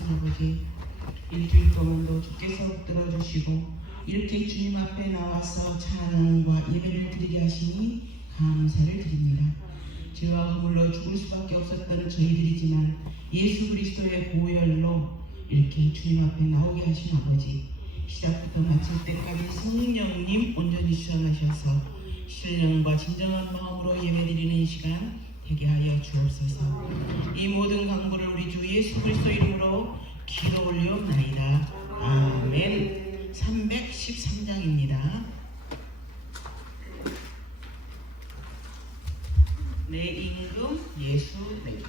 하신 아버지, 일주일 동안도 주께서 붙들어주시고 이렇게 주님 앞에 나와서 찬양과 예배를 드리게 하시니 감사를 드립니다. 죄와 허물로 죽을 수밖에 없었던 저희들이지만 예수 그리스도의 보혈로 이렇게 주님 앞에 나오게 하신 아버지, 시작부터 마칠 때까지 성령님 온전히 수행하셔서 신령과 진정한 마음으로 예배드리는 시간 되게 하여 주옵소서. 이 모든 간구를 우리 주 예수 그리스도 이름으로 기도 올려옵나이다. 아멘. 313장입니다. 내 임금 예수 내게.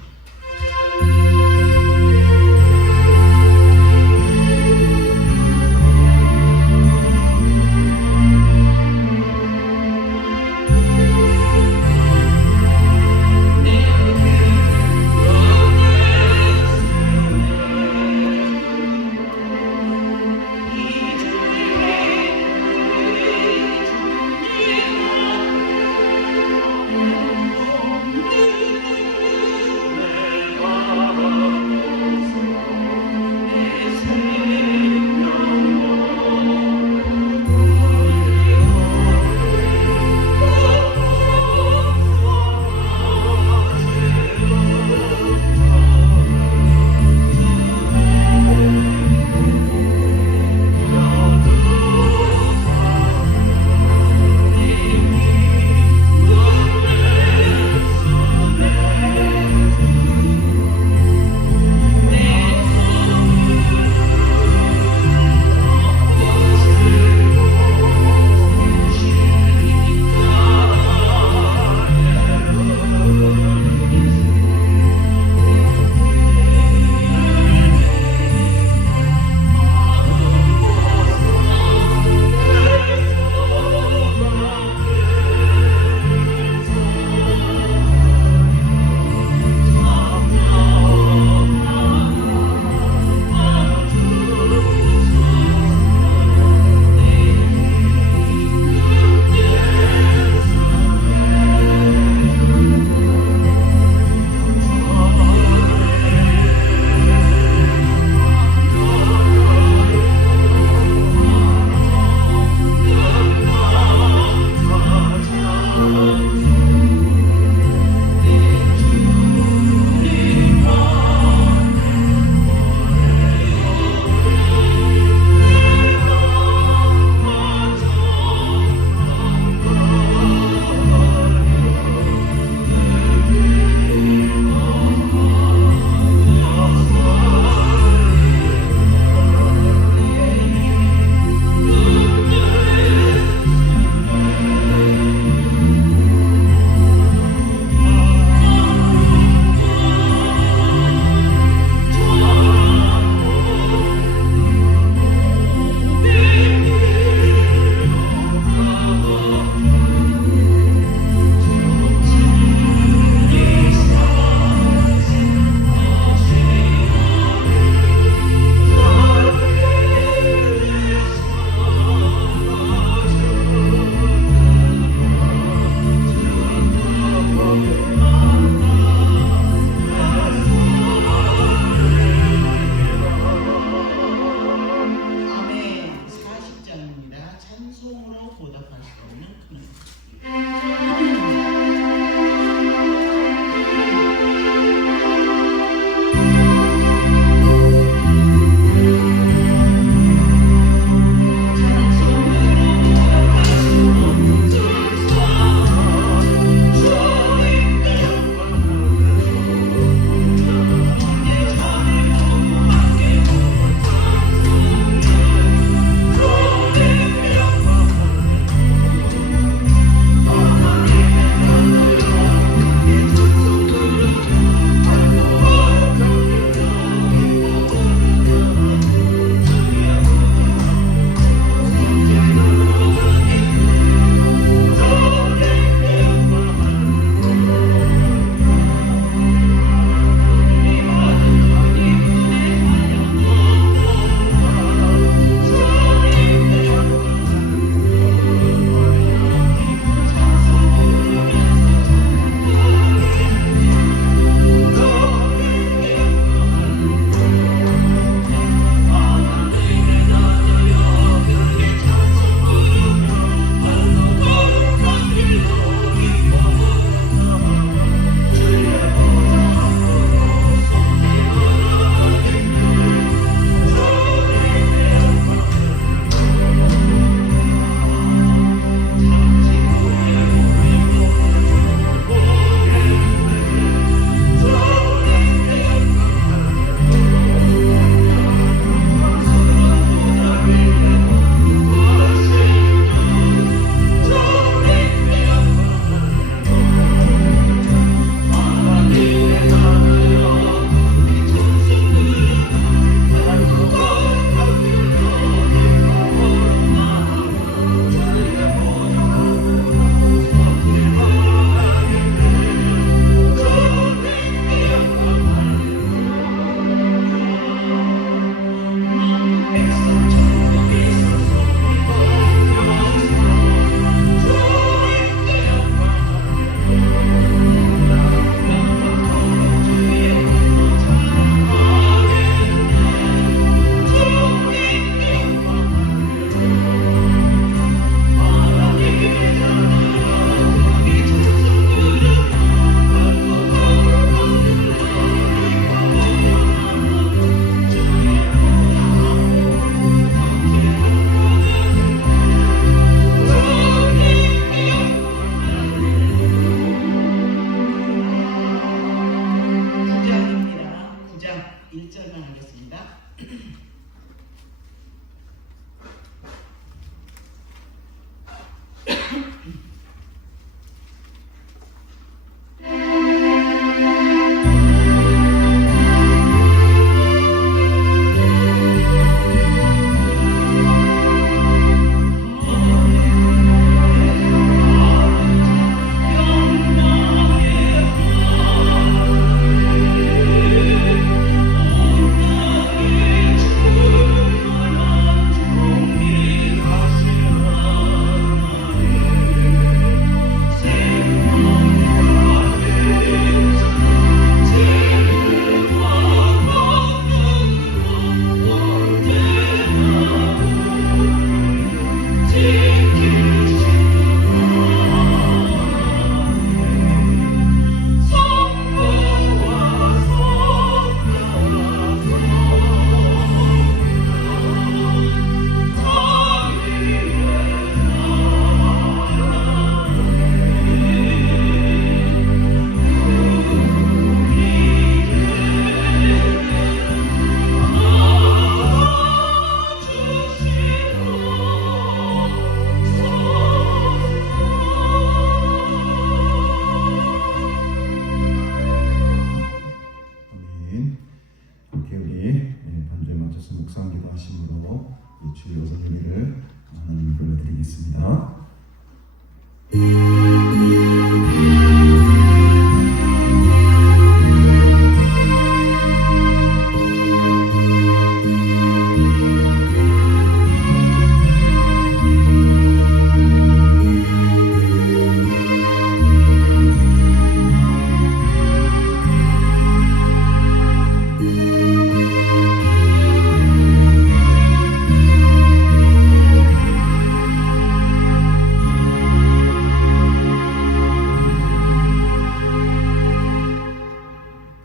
오셔서 묵상기도 하심으로 이 주의 오선 예배를 하나님을 불러드리겠습니다.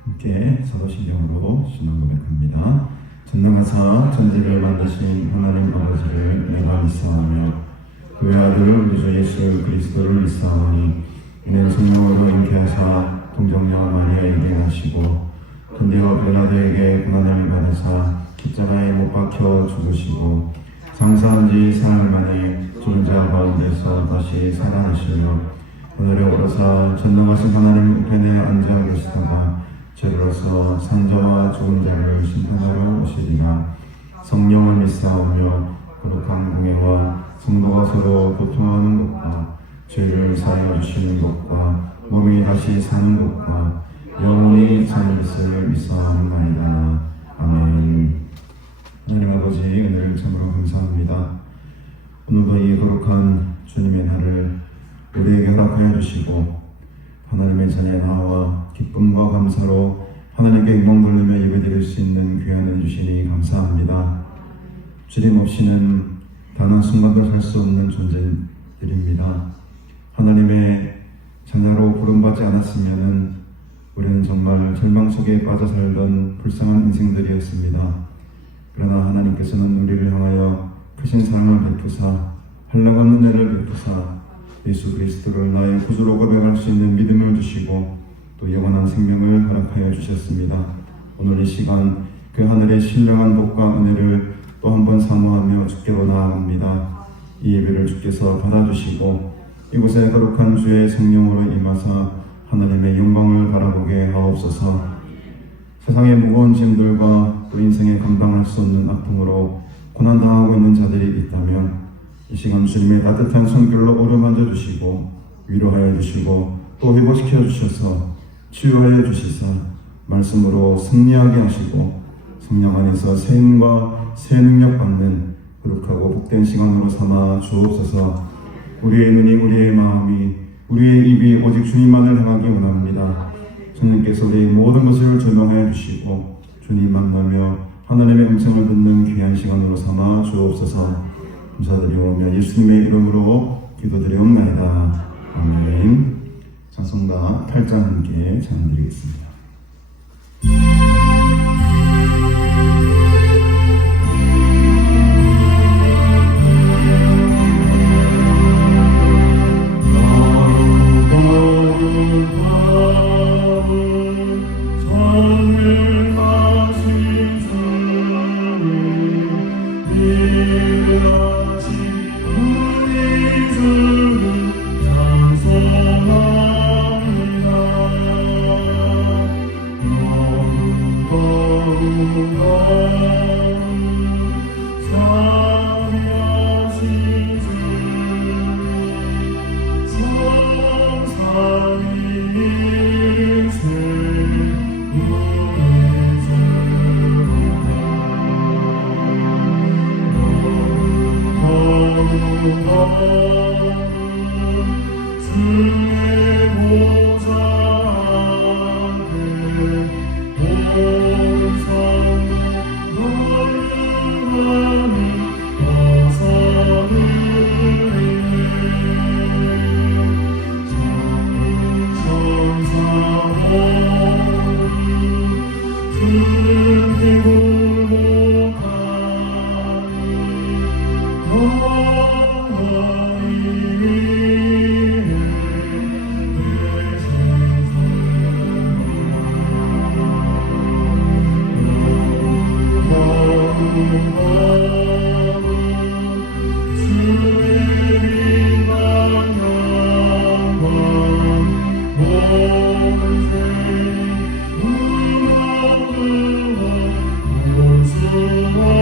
함께 사도신경으로 신앙 고백합니다. 전능하사 천지를 만드신 하나님 아버지를 내가 믿사오며 그의 아들 우리 주 예수 그리스도를 믿사오니 이는 성령으로 잉태하사 동정녀 마리아에게 하시고 근대어 빌라도에게 고난을 받으사 십자가에 못 박혀 죽으시고 장사한 지 사흘 만에 죽은 자 가운데서 다시 살아나시며 오늘에 오르사 전능하신 하나님 우편에 앉아 계시다가 죄로서 산자와 죽은 자를 심판하러 오시리라. 성령을 믿사오며 거룩한 공예와 성도가 서로 고통하는 것과 죄를 사하여 주시는 것과 몸이 다시 사는 것과 영원히 사는 것을 믿사옵나이다. 아멘. 하나님 아버지 은혜를 참으로 감사합니다. 오늘도 이 거룩한 주님의 날을 우리에게 허락하여 주시고 하나님의 전에 나와 기쁨과 감사로 하나님께 영광 돌리며 예배드릴 수 있는 귀한 은혜 주시니 감사합니다. 주님 없이는 단 한순간도 살 수 없는 존재들입니다. 하나님의 자녀로 부름받지 않았으면 우리는 정말 절망 속에 빠져 살던 불쌍한 인생들이었습니다. 그러나 하나님께서는 우리를 향하여 크신 사랑을 베푸사 한량없는 은혜를 베푸사 예수 그리스도를 나의 구주로 고백할 수 있는 믿음을 주시고 또 영원한 생명을 허락하여 주셨습니다. 오늘 이 시간 그 하늘의 신령한 복과 은혜를 또 한 번 사모하며 주께로 나아갑니다. 이 예배를 주께서 받아주시고 이곳에 거룩한 주의 성령으로 임하사 하나님의 영광을 바라보게 하옵소서. 세상의 무거운 짐들과 또 인생에 감당할 수 없는 아픔으로 고난당하고 있는 자들이 있다면 이 시간 주님의 따뜻한 손길로 어루만져 주시고 위로하여 주시고 또 회복시켜 주셔서 치유하여 주시사 말씀으로 승리하게 하시고 성령 안에서 새 힘과 새 능력 받는 거룩하고 복된 시간으로 삼아 주옵소서. 우리의 눈이 우리의 마음이 우리의 입이 오직 주님만을 향하기 원합니다. 주님께서 우리의 모든 것을 조명하여 주시고 주님 만나며 하나님의 음성을 듣는 귀한 시간으로 삼아 주옵소서. 감사드리오며 예수님의 이름으로 기도드리옵나이다. 아멘. 찬송가 8장 함께 찬양드리겠습니다. Oh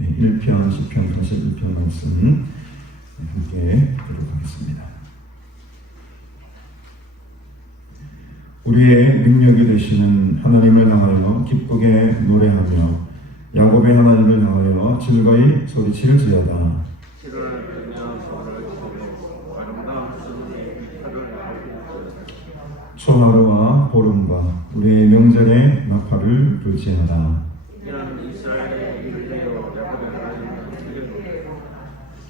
1편, 10편, 81편 말씀 함께 보도록 하겠습니다. 우리의 능력이 되시는 하나님을 향하여 기쁘게 노래하며 야곱의 하나님을 향하여 즐거이 소리치를지어다. 초하루와 보름과 우리의 명절에 나팔을 불지어다.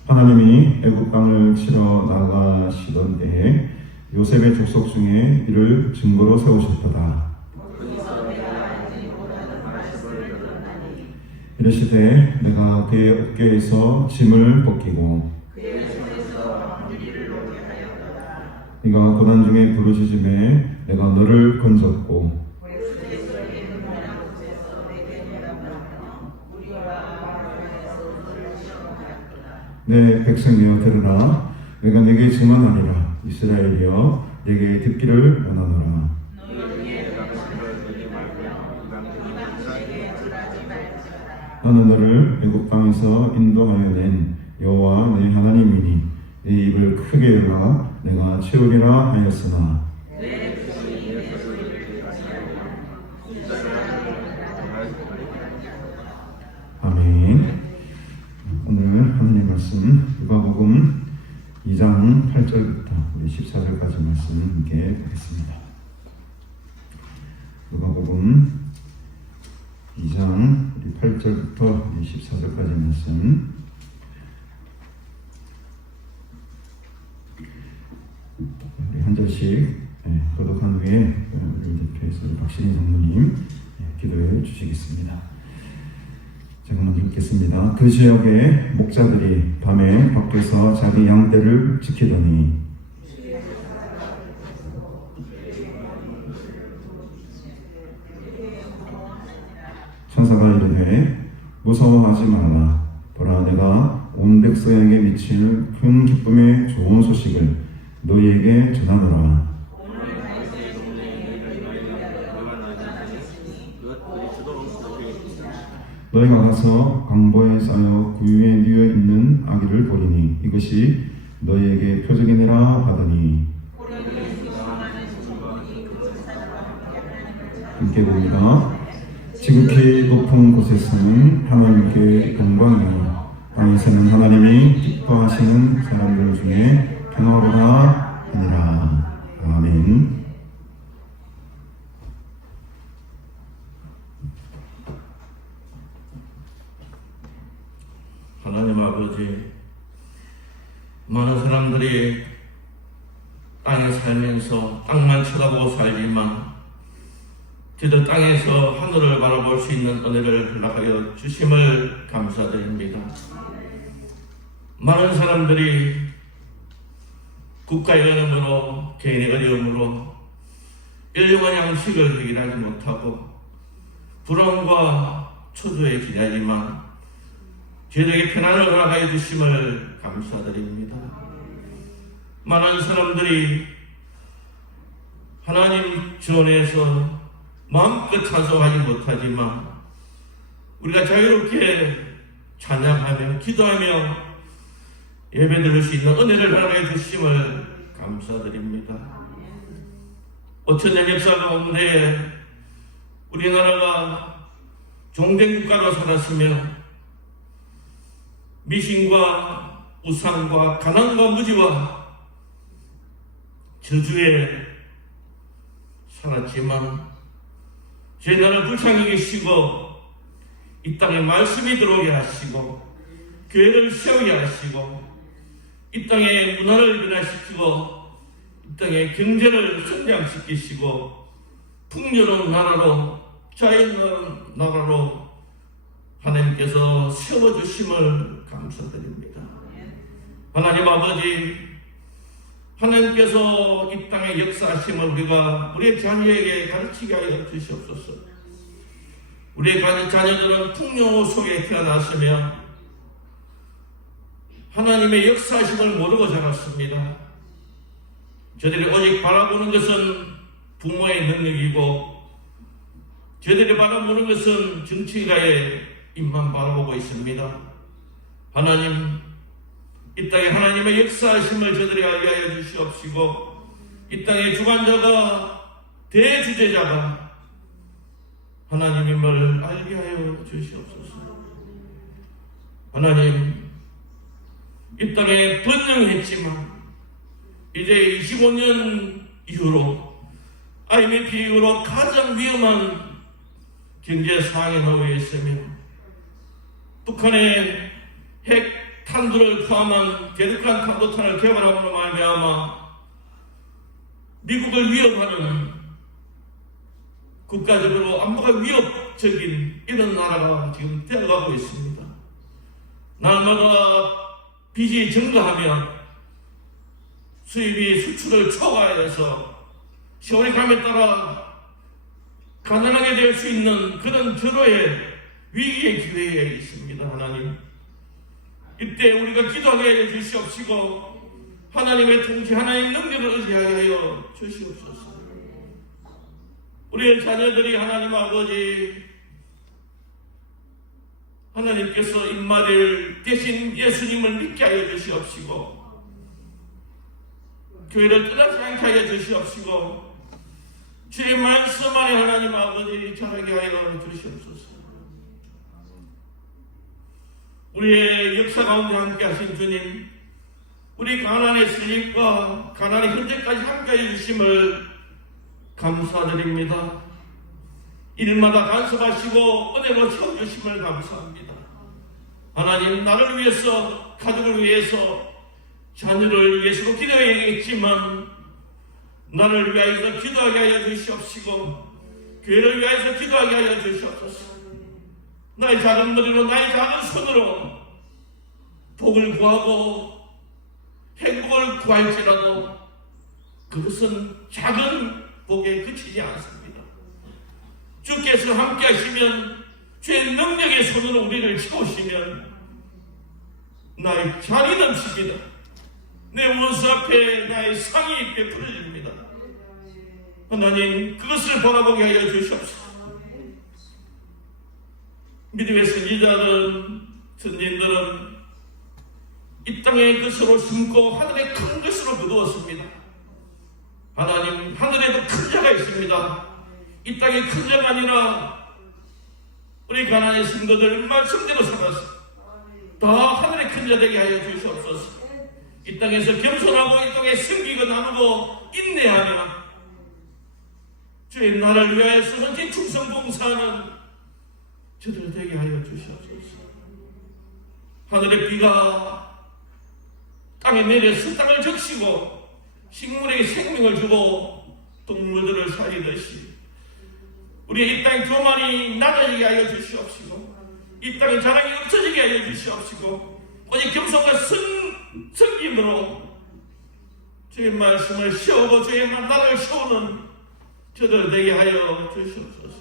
하나님이 애굽 땅을 치러 나가시던 때에 요셉의 족속 중에 이를 증거로 세우셨도다. 이르시되 내가 그의 어깨에서 짐을 벗기고 네가 고난 중에 부르짖음에 내가 너를 건졌고 내 백성이여 들으라. 내가 내게 증언하리라. 이스라엘이여 내게 듣기를 원하노라. 나는 너를 애굽 땅에서 인도하여 낸 여호와 내 하나님이니 내 입을 크게 열어 내가 채우리라 하였으나 아멘. 오늘 하나님 말씀 누가복음 2장 8절부터 우리 14절까지 말씀 함께 보겠습니다. 누가복음 2장 8절부터 14절까지 말씀 우리 한 절씩 교독한 후에 우리 대표에서 박신희 장로님 기도해 주시겠습니다. 제가 먼저 읽겠습니다. 그 지역의 목자들이 밤에 밖에서 자기 양떼를 지키더니 천사가 이르되 무서워하지 말라. 보라 내가 온 백성에게 미칠 큰 기쁨의 좋은 소식을 너희에게 전하노라. 너희가 가서 강보에 쌓여 구유에 뉘어 있는 아기를 보리니 이것이 너희에게 표적이니라 하더니 함께 봅니다. 지극히 높은 곳에서는 하나님께 영광이요 땅에서는 하나님이 기뻐하시는 사람들 중에 평화로다 하니라. 아멘. 하나님 아버지, 많은 사람들이 땅에 살면서 땅만 쳐다보고 살지만 저도 땅에서 하늘을 바라볼 수 있는 은혜를 허락하여 주심을 감사드립니다. 많은 사람들이 국가의 어려움으로, 개인의 어려움으로 일용할 양식을 해결하지 못하고 불안과 초조에 지내지만 저에게 편안을 허락하여 주심을 감사드립니다. 많은 사람들이 하나님 전에서 마음껏 찬송하지 못하지만 우리가 자유롭게 찬양하며 기도하며 예배드릴 수 있는 은혜를 허락해 주심을 감사드립니다. 5천년 역사 가운데 우리나라가 종된 국가로 살았으며 미신과 우상과 가난과 무지와 저주에 살았지만 제 나라를 불쌍히 계시고 이 땅에 말씀이 들어오게 하시고 교회를 세우게 하시고 이 땅의 문화를 변화시키고 이 땅의 경제를 성장시키시고 풍요로운 나라로 자유로운 나라로 하나님께서 세워주심을 감사드립니다. 하나님 아버지, 하나님께서 이 땅의 역사하심을 우리가 우리의 자녀에게 가르치게 하여 주시옵소서. 우리의 자녀들은 풍요 속에 태어났으며 하나님의 역사하심을 모르고 자랐습니다. 저들이 오직 바라보는 것은 부모의 능력이고 저희들이 바라보는 것은 정치가의 입만 바라보고 있습니다. 하나님, 이 땅에 하나님의 역사하심을 저희들이 알게 하여 주시옵시고, 이 땅의 주관자가, 대주제자가 하나님임을 알게 하여 주시옵소서. 하나님, 이 땅에 번영했지만 이제 25년 이후로 IMF 이후로 가장 위험한 경제 상황에 놓여 있으며 북한의 핵 탄두를 포함한 대륙간 탄도탄을 개발함으로 말미암아 미국을 위협하는 국가적으로 안보가 위협적인 이런 나라가 지금 되어가고 있습니다. 날마다 빚이 증가하며 수입이 수출을 초과해서 세월이 감에 따라 가난하게 될 수 있는 그런 절호의 위기의 기회에 있습니다. 하나님, 이때 우리가 기도하게 해 주시옵시고 하나님의 통치, 하나님의 능력을 의지하게 하여 주시옵소서. 우리의 자녀들이 하나님 아버지, 하나님께서 임마될 대신 예수님을 믿게 하여 주시옵시고 교회를 떠나지 않게 하여 주시옵시고 주의 말씀 안에 하나님 아버지 자라게 하여 주시옵소서. 우리의 역사 가운데 함께 하신 주님, 우리 가난의 스님과 가난의 현재까지 함께 해 주심을 감사드립니다. 일마다 간섭하시고 은혜로 채워주심을 감사합니다. 하나님, 나를 위해서, 가족을 위해서, 자녀를 위해서도 기도해야겠지만 나를 위하여서 기도하게 하여 주시옵시고 교회를 위하여서 기도하게 하여 주시옵소서. 나의 작은 머리로, 나의 작은 손으로 복을 구하고 행복을 구할지라도 그것은 작은 복에 그치지 않습니다. 주께서 함께 하시면, 주의 능력의 손으로 우리를 채우시면 나의 잔이 넘칩니다. 내 원수 앞에 나의 상이 베풀어집니다. 하나님, 그것을 바라보게 하여 주시옵소서. 믿음의 선지자들은, 선진들은 이 땅에 것으로 심고 하늘의 큰 것으로 거두었습니다. 하나님, 하늘에도 큰 자가 있습니다. 이 땅에 큰 자가 아니라 우리 가나안의 선거들 말씀대로 살아서 다 하늘의 큰 자 되게 하여 주시옵소서. 이 땅에서 겸손하고 이 땅에 섬기고 나누고 인내하며 주의 나라를 위하여서 헌신 충성 봉사하는 저들 되게 하여 주시옵소서. 하늘의 비가 땅에 내려서 땅을 적시고 식물에게 생명을 주고 동물들을 살리듯이 우리의 이 땅의 교만이 낮아지게 하여 주시옵시고 이 땅의 자랑이 없어지게 하여 주시옵시고 오직 겸손과 섬김으로 주의 말씀을 씌우고 주의 나라를 세우는 저들 되게 하여 주시옵소서.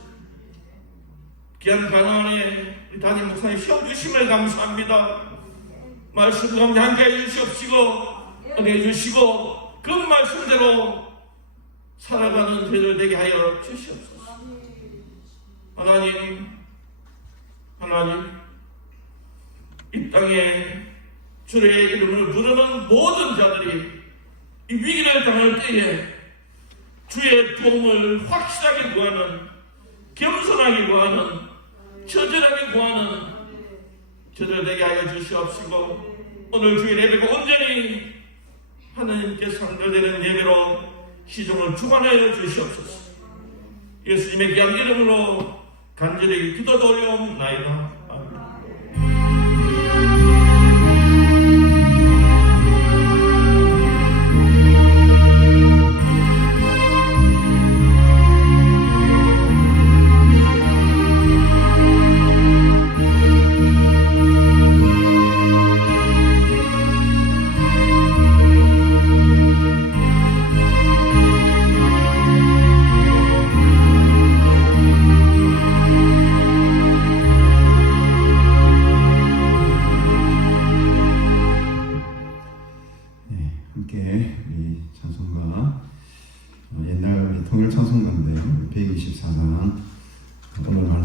귀한 가나안에 우리 담임 목사님 세워주심을 감사합니다. 말씀 가운데 함께해 주시옵시고 은혜 주시고 그 말씀대로 살아가는 저들 되게 하여 주시옵소서. 하나님, 이 땅에 주의 이름을 부르는 모든 자들이 이 위기를 당할 때에 주의 도움을 확실하게 구하는, 겸손하게 구하는, 처절하게 구하는 저들 되게 하여 주시옵시고 오늘 주일 예배가 온전히 하나님께 상달되는 예배로 시종을 주관하여 주시옵소서. 예수님의 귀한 이름으로 간절히 기도 돌려옵나이다.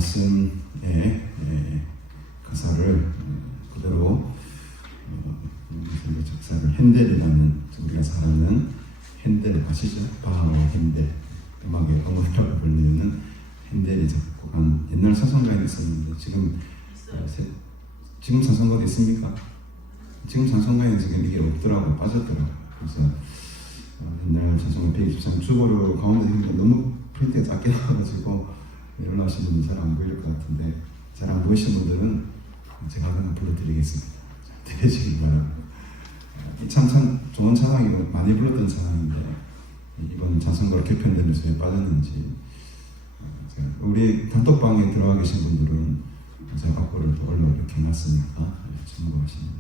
말씀의 가사를 그대로 작사를 핸델이라는 우리가 잘 아는 핸델 아시죠? 바하와 핸델 음악의 어머니라고 불리는 핸델이 작곡한 옛날 찬송가에 있었는데 지금 찬송가도 있습니까? 지금 찬송가에 지금 이게 없더라고 빠졌더라고. 그래서 옛날 찬송가 123 주보를 가운데 있는데 너무 프린트가 작게 나와가지고 연락하시는 분은 잘 안 보일 것 같은데 잘 안 보이시는 분들은 제가 하나 불러드리겠습니다. 들으시기 바랍니다. 참 좋은 찬양이고 많이 불렀던 찬양인데 이번 찬송가로 개편되면서 왜 빠졌는지 우리 단톡방에 들어가 계신 분들은 제가 악보를 또 올려 이렇게 놨으니까 참고하시면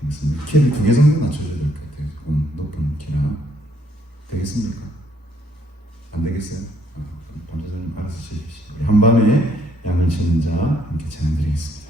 되겠습니다. 키를 2개 정도 낮춰줘야 될 것 같아요. 조금 높은 키라 되겠습니까? 안 되겠어요? 본주사님 알아서 주십시오. 한밤에 양을 치는 자 함께 찬양드리겠습니다.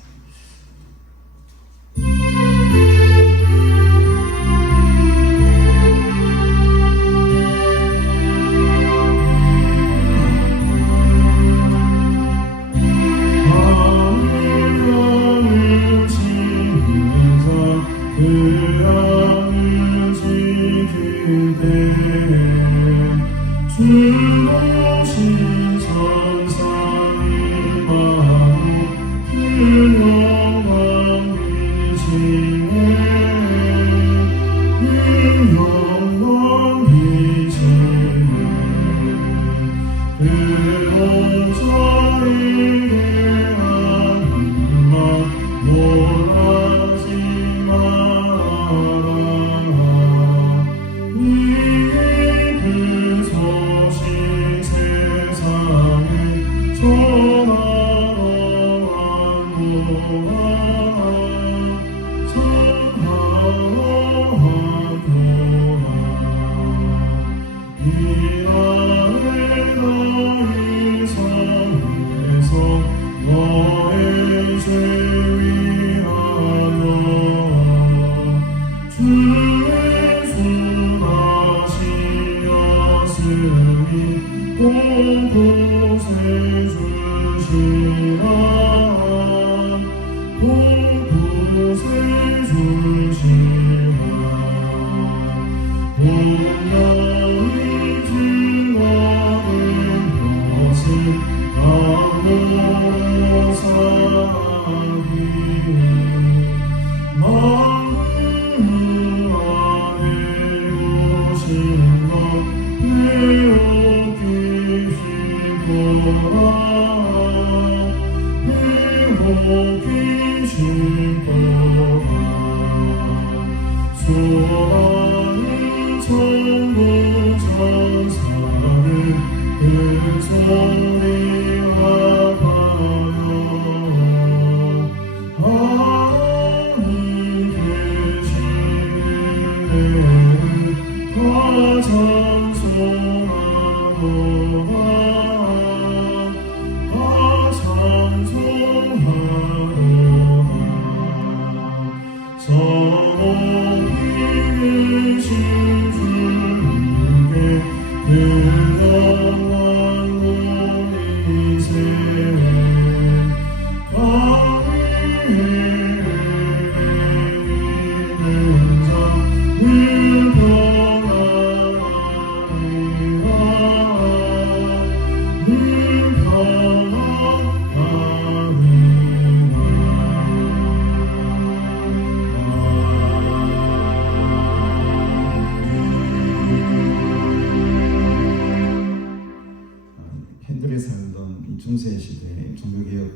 핸델이 살던 이 중세 시대, 종교개혁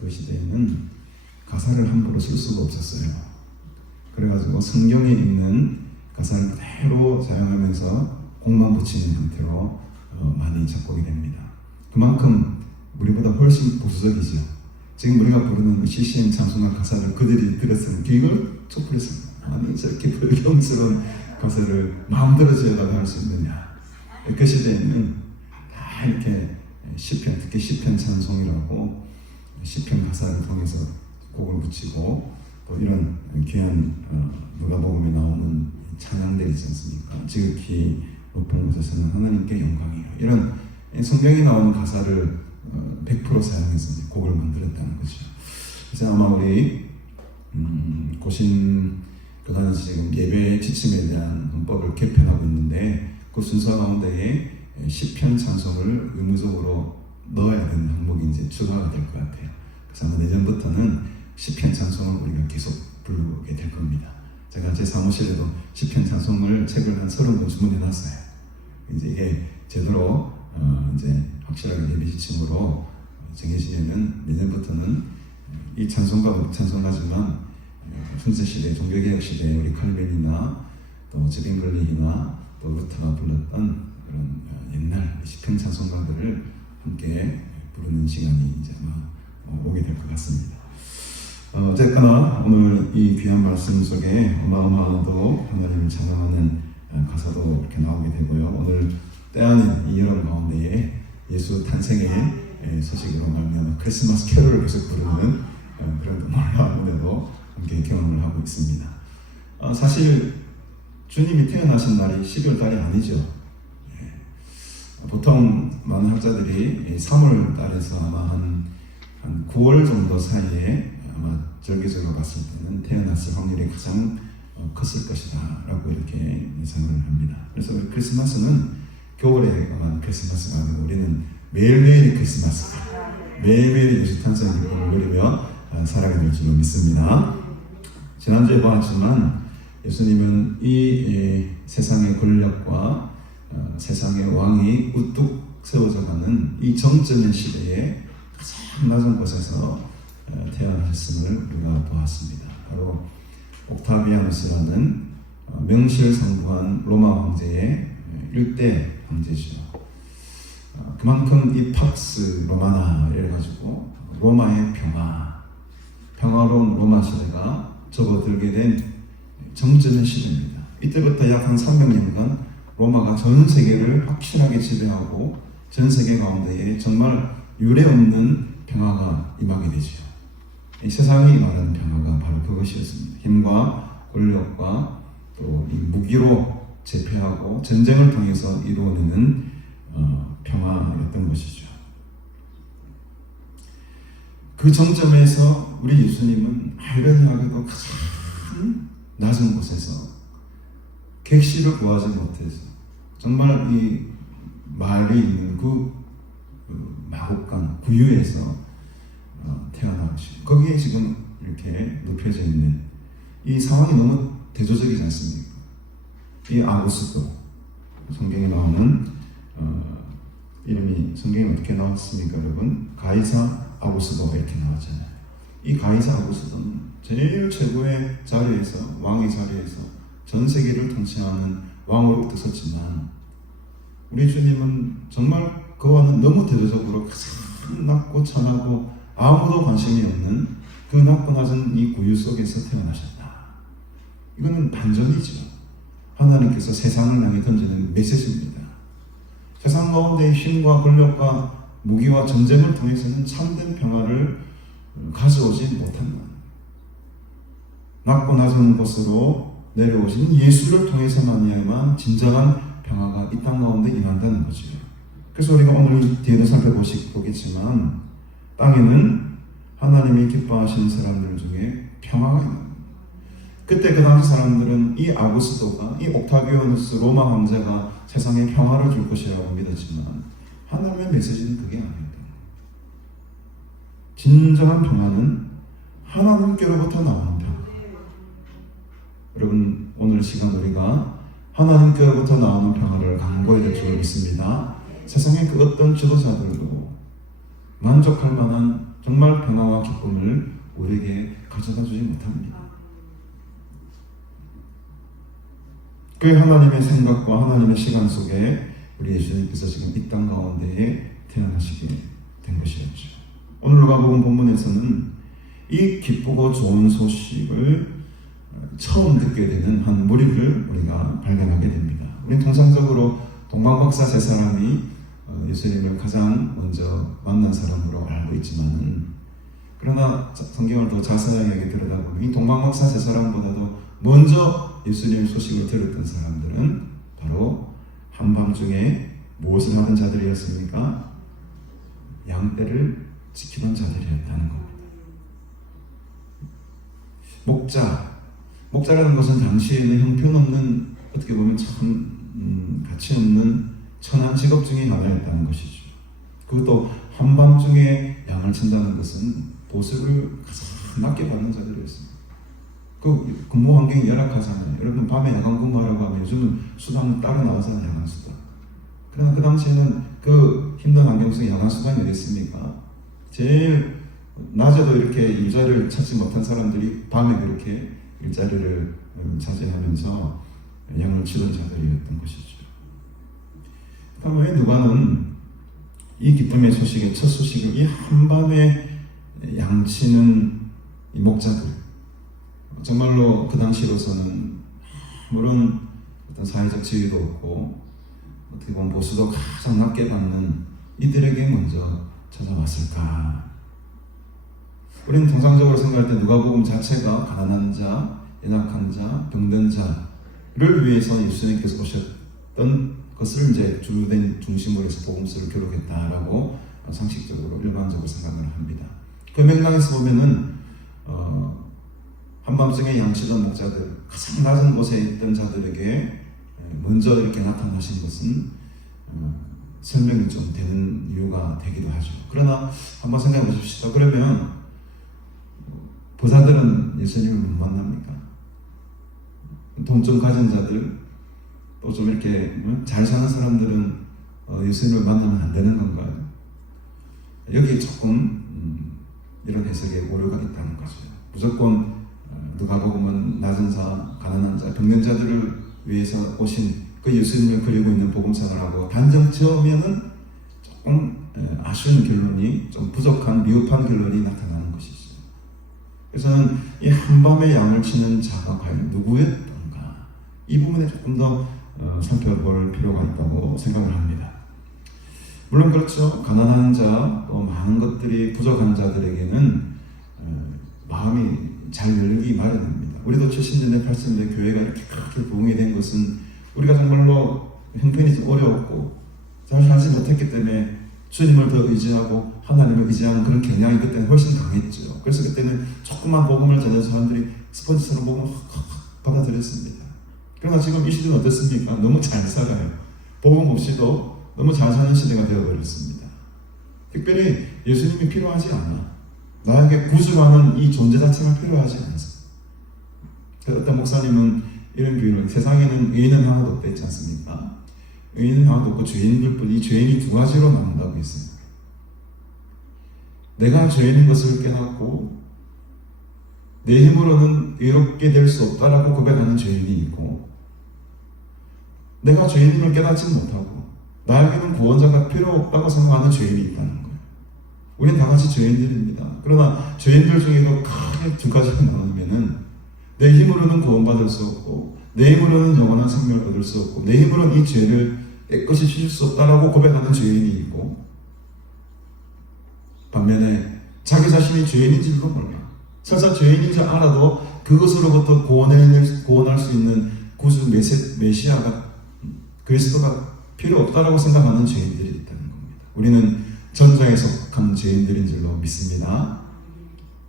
그 시대에는 가사를 함부로 쓸 수가 없었어요. 그래가지고 성경에 있는 가사를 그대로 사용하면서 곡만 붙이는 형태로 많이 작곡이 됩니다. 그만큼 우리보다 훨씬 보수적이죠. 지금 우리가 부르는 CCM 찬송가 가사를 그들이 들었으면 귀를 좁혔습니다. 아니 저렇게 불경스러운 가사를 마음대로 지어가지고 할 수 있느냐. 그 시대에는 다 이렇게 시편, 특히 시편 찬송이라고 시편 가사를 통해서 곡을 붙이고 또 이런 귀한 누가복음에 나오는 찬양들이 있지 않습니까? 지극히 높은 곳에서는 하나님께 영광이요. 이런 성경에 나오는 가사를 100% 사용해서 이제 곡을 만들었다는 거죠. 그래서 아마 우리 고신 교단에서 지금 예배 지침에 대한 헌법을 개편하고 있는데 그 순서 가운데에 시편 찬송을 의무적으로 넣어야 되는 항목이 이제 추가가 될 것 같아요. 그래서 아마 내년부터는 시편 찬송을 우리가 계속 부르게 될 겁니다. 제가 제 사무실에도 시편 찬송을 책을 한 30권 주문해 놨어요. 이제 이게 제대로 이제 확실하게 예배 지침으로 정해지면 내년부터는 이 찬송가도 찬송가지만 훈세 시대, 종교개혁 시대 우리 칼빈이나 또 제빙글리히나 또 루터가 불렀던 그런 옛날 시편 찬송가들을 함께 부르는 시간이 이제 아마 오게 될 것 같습니다. 어쨌거나 오늘 이 귀한 말씀 속에 어마어마하도 하나님을 찬양하는 가사도 이렇게 나오게 되고요. 오늘 때아닌 이 여름 가운데에 예수 탄생의 소식으로 말미암아 크리스마스 캐롤을 계속 부르는 그런 놀라운 무대도 함께 경험을 하고 있습니다. 사실 주님이 태어나신 날이 12월 달이 아니죠. 보통 많은 학자들이 3월 달에서 아마 한 9월 정도 사이에 아마 절기적으로 봤을 때는 태어났을 확률이 가장 컸을 것이다 라고 이렇게 예상을 합니다. 그래서 우리 크리스마스는 겨울에만 크리스마스가 아니고 우리는 매일매일이 크리스마스, 매일매일이 예수 탄생 기쁨을 누리며 살아가게 될 줄로 믿습니다. 지난주에 보았지만 예수님은 이 세상의 권력과 세상의 왕이 우뚝 세워져가는 이 정점의 시대에 가장 낮은 곳에서 태어나셨음을 우리가 보았습니다. 바로 옥타비아누스라는 명실상부한 로마 황제의 1대 황제죠. 그만큼 이 팍스 로마나 이래가지고 로마의 평화로운 로마 시대가 접어들게 된 정점의 시대입니다. 이때부터 약 한 300년간 로마가 전 세계를 확실하게 지배하고 전 세계 가운데에 정말 유례없는 평화가 임하게 되죠. 이 세상이 말하는 평화가 바로 그것이었습니다. 힘과 권력과 또 이 무기로 제패하고 전쟁을 통해서 이루어내는 평화였던 것이죠. 그 정점에서 우리 예수님은 아이러니하게도 가장 낮은 곳에서 객실을 구하지 못해서 정말 이 말이 있는 그 마곡간 구유에서 태어나시고 거기에 지금 이렇게 눕혀져 있는 이 상황이 너무 대조적이지 않습니까? 이 아구스도 성경에 나오는 이름이 성경에 어떻게 나왔습니까, 여러분? 가이사 아구스도가 이렇게 나왔잖아요. 이 가이사 아구스도는 제일 최고의 자리에서 왕의 자리에서 전 세계를 통치하는 왕으로 뜨섰지만 우리 주님은 정말 그와는 너무 대조적으로 가장 낮고 천하고 아무도 관심이 없는 그 낮고 낮은 이 구유 속에서 태어나셨다. 이거는 반전이죠. 하나님께서 세상을 향해 던지는 메시지입니다. 세상 가운데 힘과 권력과 무기와 전쟁을 통해서는 참된 평화를 가져오지 못한다. 낮고 낮은 곳으로 내려오신 예수를 통해서만이야만 진정한 평화가 이 땅 가운데 임한다는 거죠. 그래서 우리가 오늘 뒤에도 살펴보겠지만 땅에는 하나님이 기뻐하시는 사람들 중에 평화가 있는 겁니다. 그때 그 당시 사람들은 이 아구스도가, 이 옥타비아누스 로마 황제가 세상에 평화를 줄 것이라고 믿었지만 하나님의 메시지는 그게 아니었던 거예요. 진정한 평화는 하나님께로부터 나오는 평화. 여러분, 오늘 시간 우리가 하나님께로부터 나오는 평화를 강구해야 될 줄 믿습니다. 세상의 그 어떤 지도자들도 만족할 만한 정말 평화와 기쁨을 우리에게 가져다 주지 못합니다. 그 하나님의 생각과 하나님의 시간 속에 우리 예수님께서 지금 이 땅 가운데에 태어나시게 된 것이었죠. 오늘 누가복음 본문에서는 이 기쁘고 좋은 소식을 처음 듣게 되는 한 무리를 우리가 발견하게 됩니다. 우리 통상적으로 동방박사 세 사람이 예수님을 가장 먼저 만난 사람으로 알고 있지만 그러나 성경을 더 자세하게 들여다보면 이 동방박사 세 사람보다도 먼저 예수님의 소식을 들었던 사람들은 바로 한밤중에 무엇을 하던 자들이었습니까? 양떼를 지키던 자들이었다는 겁니다. 목자라는 것은 당시에는 형편없는, 어떻게 보면 참 가치 없는 천한 직업 중에 하나였다는 것이죠. 그것도 한밤중에 양을 친다는 것은 보습을 가장 낮게 받는 자들이었습니다. 그 근무 환경이 열악하잖아요. 여러분 밤에 야간 근무하라고 하면 요즘은 수당 따로 나와서 야간 수당. 그러나 그 당시에는 그 힘든 환경 속에 야간 수당이 어디 있습니까? 제일 낮에도 이렇게 일자리를 찾지 못한 사람들이 밤에 그렇게 일자리를 차지하면서 양을 치던 자들이었던 것이죠. 다음에 누가는 이 기쁨의 소식의 첫 소식을 이 한밤에 양치는 이 목자들, 정말로 그 당시로서는 아무런 어떤 사회적 지위도 없고 어떻게 보면 보수도 가장 낮게 받는 이들에게 먼저 찾아왔을까? 우리는 통상적으로 생각할 때 누가복음 자체가 가난한 자, 연약한 자, 병든 자를 위해서 예수님께서 오셨던 것을 이제 주된 중심으로 해서 복음서를 기록했다라고 상식적으로 일반적으로 생각을 합니다. 그 맥락에서 보면은 한밤중에 양치던 목자들, 가장 낮은 곳에 있던 자들에게 먼저 이렇게 나타나신 것은 설명이 좀 되는 이유가 되기도 하죠. 그러나 한번 생각해 보십시다. 그러면 부자들은 예수님을 못 만납니까? 돈 좀 가진 자들, 또 좀 이렇게 잘 사는 사람들은 예수님을 만나면 안 되는 건가요? 여기에 조금 이런 해석에 오류가 있다는 거죠. 무조건 누가복음은 낮은 자, 가난한 자, 병든 자들을 위해서 오신 그 예수님을 그리고 있는 복음상을 하고 단정 지으면은 조금 아쉬운 결론이, 좀 부족한 미흡한 결론이 나타나는 것이죠. 그래서 이 한밤에 양을 치는 자가 과연 누구였던가, 이 부분에 조금 더 살펴볼 필요가 있다고 생각을 합니다. 물론 그렇죠. 가난한 자, 또 많은 것들이 부족한 자들에게는 마음이 잘 열리기 마련입니다. 우리도 70년대, 80년대 교회가 이렇게 크게 부흥이 된 것은 우리가 정말로 형편이 좀 어려웠고 잘 살지 못했기 때문에 주님을 더 의지하고 하나님을 의지하는 그런 경향이 그때는 훨씬 강했죠. 그래서 그때는 조그만 복음을 전하는 사람들이 스펀지처럼 복음을 확 받아들였습니다. 그러나 지금 이 시대는 어떻습니까? 너무 잘 살아요. 복음 없이도 너무 잘 사는 시대가 되어버렸습니다. 특별히 예수님이 필요하지 않아. 나에게 구주라는 이 존재 자체가 필요하지 않습니다. 어떤 목사님은 이런 비유를, 세상에는 의인은 하나도 없다 했지 않습니까? 의인은 하나도 없고 죄인들 뿐, 이 죄인이 두 가지로 나눈다고 했습니다. 내가 죄인인 것을 깨닫고 내 힘으로는 의롭게 될 수 없다라고 고백하는 죄인이 있고, 내가 죄인임을 깨닫지 못하고 나에게는 구원자가 필요 없다고 생각하는 죄인이 있다는 거예요. 우리는 다 같이 죄인들입니다. 그러나 죄인들 중에도 크게 두 가지로 나누면은 내 힘으로는 구원받을 수 없고 내 힘으로는 영원한 생명을 얻을 수 없고 내 힘으로는 이 죄를 깨끗이 씻을 수 없다라고 고백하는 죄인이 있고, 반면에 자기 자신이 죄인인지도 몰라. 설사 죄인인 줄 알아도 그것으로부터 구원할 수 있는 구주 메시아가, 그리스도가 필요 없다라고 생각하는 죄인들이 있다는 겁니다. 우리는 전자에 속한 죄인들인 줄로 믿습니다.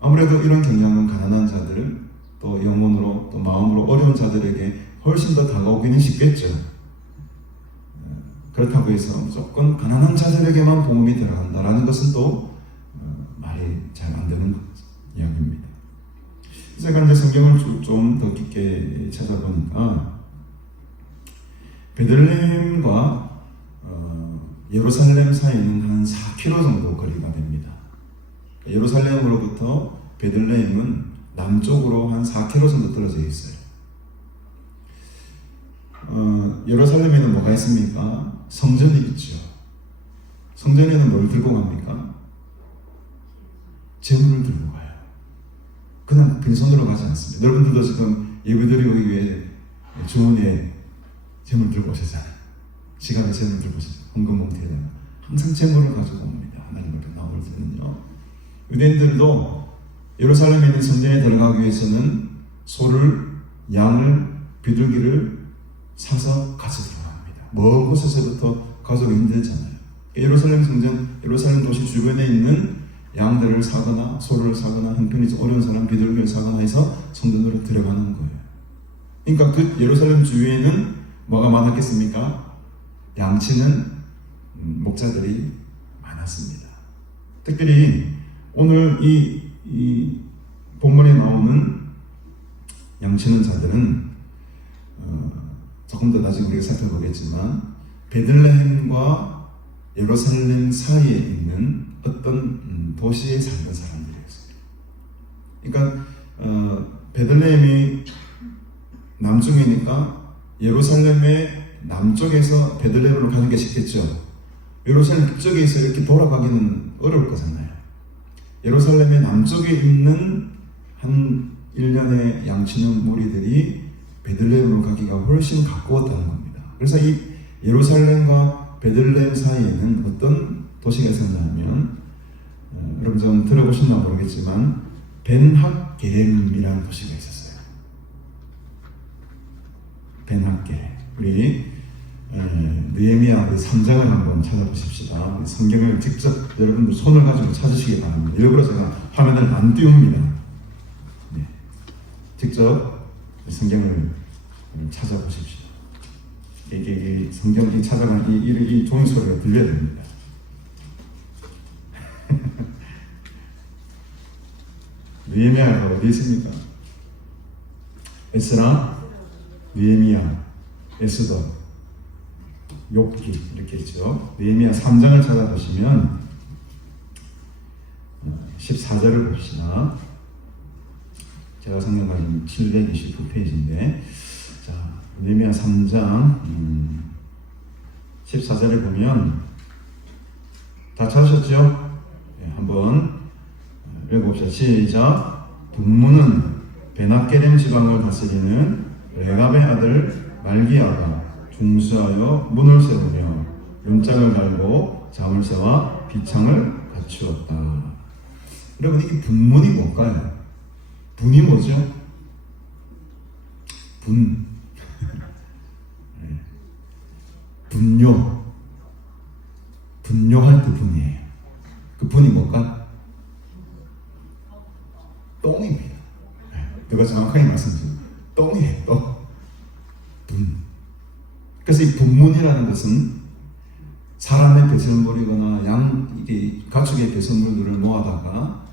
아무래도 이런 경향은 가난한 자들, 또 영혼으로 또 마음으로 어려운 자들에게 훨씬 더 다가오기는 쉽겠죠. 그렇다고 해서 무조건 가난한 자들에게만 복음이 들어간다라는 것은 또 말이 잘 안 되는 이야기입니다. 제가 이제 성경을 좀 더 깊게 찾아보니까 베들레헴과 예루살렘 사이는 한 4km 정도 거리가 됩니다. 예루살렘으로부터 베들레헴은 남쪽으로 한 4km 정도 떨어져 있어요. 예루살렘에는 뭐가 있습니까? 성전이 있죠. 성전에는 뭘 들고 갑니까? 제물을 들고 가요. 그냥 빈손으로 가지 않습니다. 여러분들도 지금 예배드리기 위해 주원에 제물 들고 오셨잖아요. 시간에 제물 들고 오셨잖아요. 헌금봉투에다가 항상 제물을 가지고 옵니다. 하나님 앞에 나올 때는요. 유대인들도 예루살렘에 있는 성전에 들어가기 위해서는 소를, 양을, 비둘기를 사서 가지고 들어갑니다. 먼 곳에서부터 가져오기 힘들잖아요. 예루살렘 성전, 예루살렘 도시 주변에 있는 양들을 사거나 소를 사거나 형편이 어려운 사람 비둘기를 사거나 해서 성전으로 들어가는 거예요. 그러니까 그 예루살렘 주위에는 뭐가 많았겠습니까? 양치는 목자들이 많았습니다. 특별히 오늘 이 본문에 나오는 양치는 자들은 조금 더 나중에 우리가 살펴보겠지만 베들레헴과 예루살렘 사이에 있는 어떤 도시에 살던 사람들이었어요. 그러니까 베들레헴이 남중이니까 예루살렘의 남쪽에서 베들레헴으로 가는 게 쉽겠죠. 예루살렘 북쪽에서 이렇게 돌아가기는 어려울 거잖아요. 예루살렘의 남쪽에 있는 한 1년의 양치는 무리들이 베들레헴으로 가기가 훨씬 가까웠다는 겁니다. 그래서 이 예루살렘과 베들레헴 사이에는 어떤 도시가 있었냐면 여러분 좀 들어보셨나 모르겠지만 벤핫게렘이라는 도시가 있었어요. 벤핫게렘. 우리 느헤미야 3장을 한번 찾아보십시다. 성경을 직접 여러분들 손을 가지고 찾으시기 바랍니다. 일부러 제가 화면을 안 띄웁니다. 네. 직접 성경을 찾아보십시오. 이게 성경이 찾아가는 이 종이 소리가 들려야 됩니다. 느헤미야가 어디 있습니까? 에스라, 느헤미야, 에스더, 욥기 이렇게 있죠. 느헤미야 3장을 찾아보시면 14절을 봅시다. 제가 성경 가진 729페이지인데 자, 느헤미야 3장 14절에 보면 다 찾으셨죠? 네, 한번 읽어봅시다. 시작. 분문은 베낫게렘 지방을 다스리는 레갑의 아들 말기야가 중수하여 문을 세우며 문짝을 달고 자물쇠와 비창을 갖추었다. 여러분 이 분문이 뭘까요? 분이 뭐죠? 분. 분뇨. 분뇨할 때 분이에요. 그 분이 뭘까? 똥입니다. 내가 정확하게 말씀드립니다. 똥이에요, 똥. 분. 그래서 이 분문이라는 것은 사람의 배설물이거나 이게 가축의 배설물들을 모아다가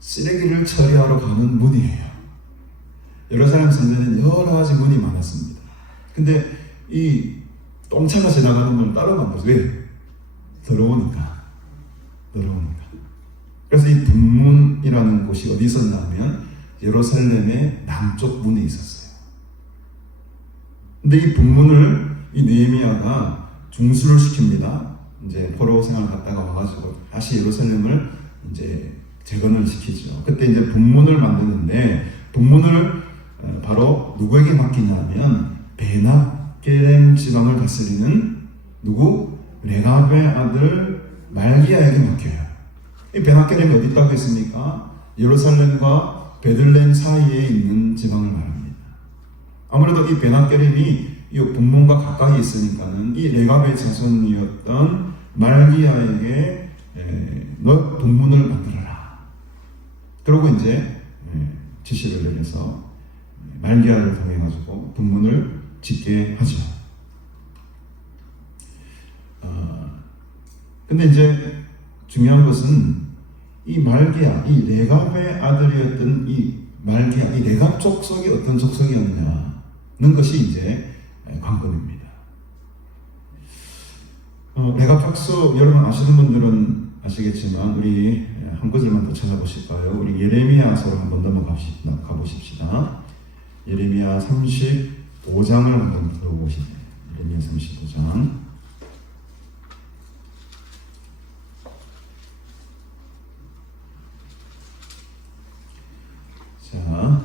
쓰레기를 처리하러 가는 문이에요. 예루살렘 성전에는 여러 가지 문이 많았습니다. 근데 이 똥차가 지나가는 문을 따라가는 거죠. 왜? 더러우니까. 그래서 이 분문이라는 곳이 어디 있었냐면 예루살렘의 남쪽 문에 있었어요. 근데 이 분문을 이 느헤미야가 중수를 시킵니다. 이제 포로 생활 갔다가 와가지고 다시 예루살렘을 이제 재건을 시키죠. 그때 이제 분문을 만드는데 분문을 바로 누구에게 맡기냐면 베낫게렘 지방을 다스리는 누구? 레갑의 아들 말기야에게 맡겨요. 이 베낫게렘이 어디 있다고 했습니까? 예루살렘과 베들레헴 사이에 있는 지방을 말합니다. 아무래도 이 베낫게렘이 이 분문과 가까이 있으니까는 이 레갑의 자손이었던 말기야에게 너 분문을 만들어라. 그러고 이제 지시를 내려서 말기야를 통해 가지고 분문을 짓게 하죠. 근데 이제 중요한 것은 이 말기야, 이 레갑의 아들이었던 이 말기야, 이 레갑 족속이 어떤 족속이었냐는 것이 이제 관건입니다. 레갑 족속 여러분 아시는 분들은 아시겠지만 우리 한 구절만 더 찾아보실까요? 우리 예레미야서로 한번 가보십시다. 예레미야 35장을 한번 들어보시죠. 예레미야 35장. 자,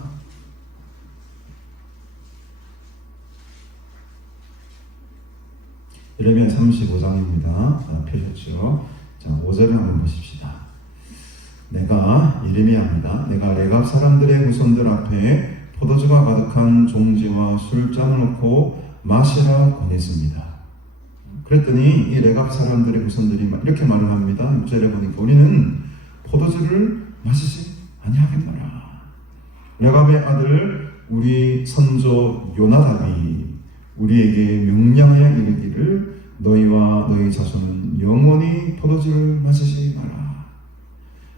예레미야 35장입니다. 자, 펴셨죠? 자, 5절을 한번 보십시다. 내가 예레미야입니다. 내가 레갑 사람들의 후손들 앞에 포도주가 가득한 종지와 술잔을 놓고 마시라 권했습니다. 그랬더니 이 레갑 사람들의 후손들이 이렇게 말을 합니다. 6절에 보니까 우리는 포도주를 마시지 아니하겠노라. 레갑의 아들 우리 선조 요나답이 우리에게 명령하여 이르기를 너희와 너희 자손은 영원히 포도주를 마시지 마라.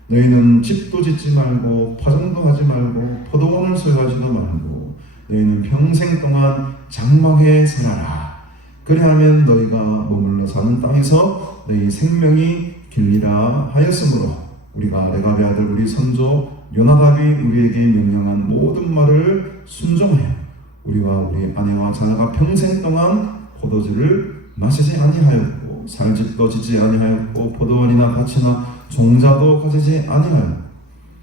너희는 집도 짓지 말고 파종도 하지 말고 포도원을 소유하지도 말고 너희는 평생 동안 장막에 살아라. 그리하면 너희가 머물러 사는 땅에서 너희 생명이 길리라 하였으므로 우리가 레갑의 아들 우리 선조 요나답이 우리에게 명령한 모든 말을 순종하여 우리와 우리 아내와 자녀가 평생 동안 포도주를 마시지 아니하였고 살집도 짓지 아니하였고 포도원이나 밭이나 종자도 가지지 아니하였고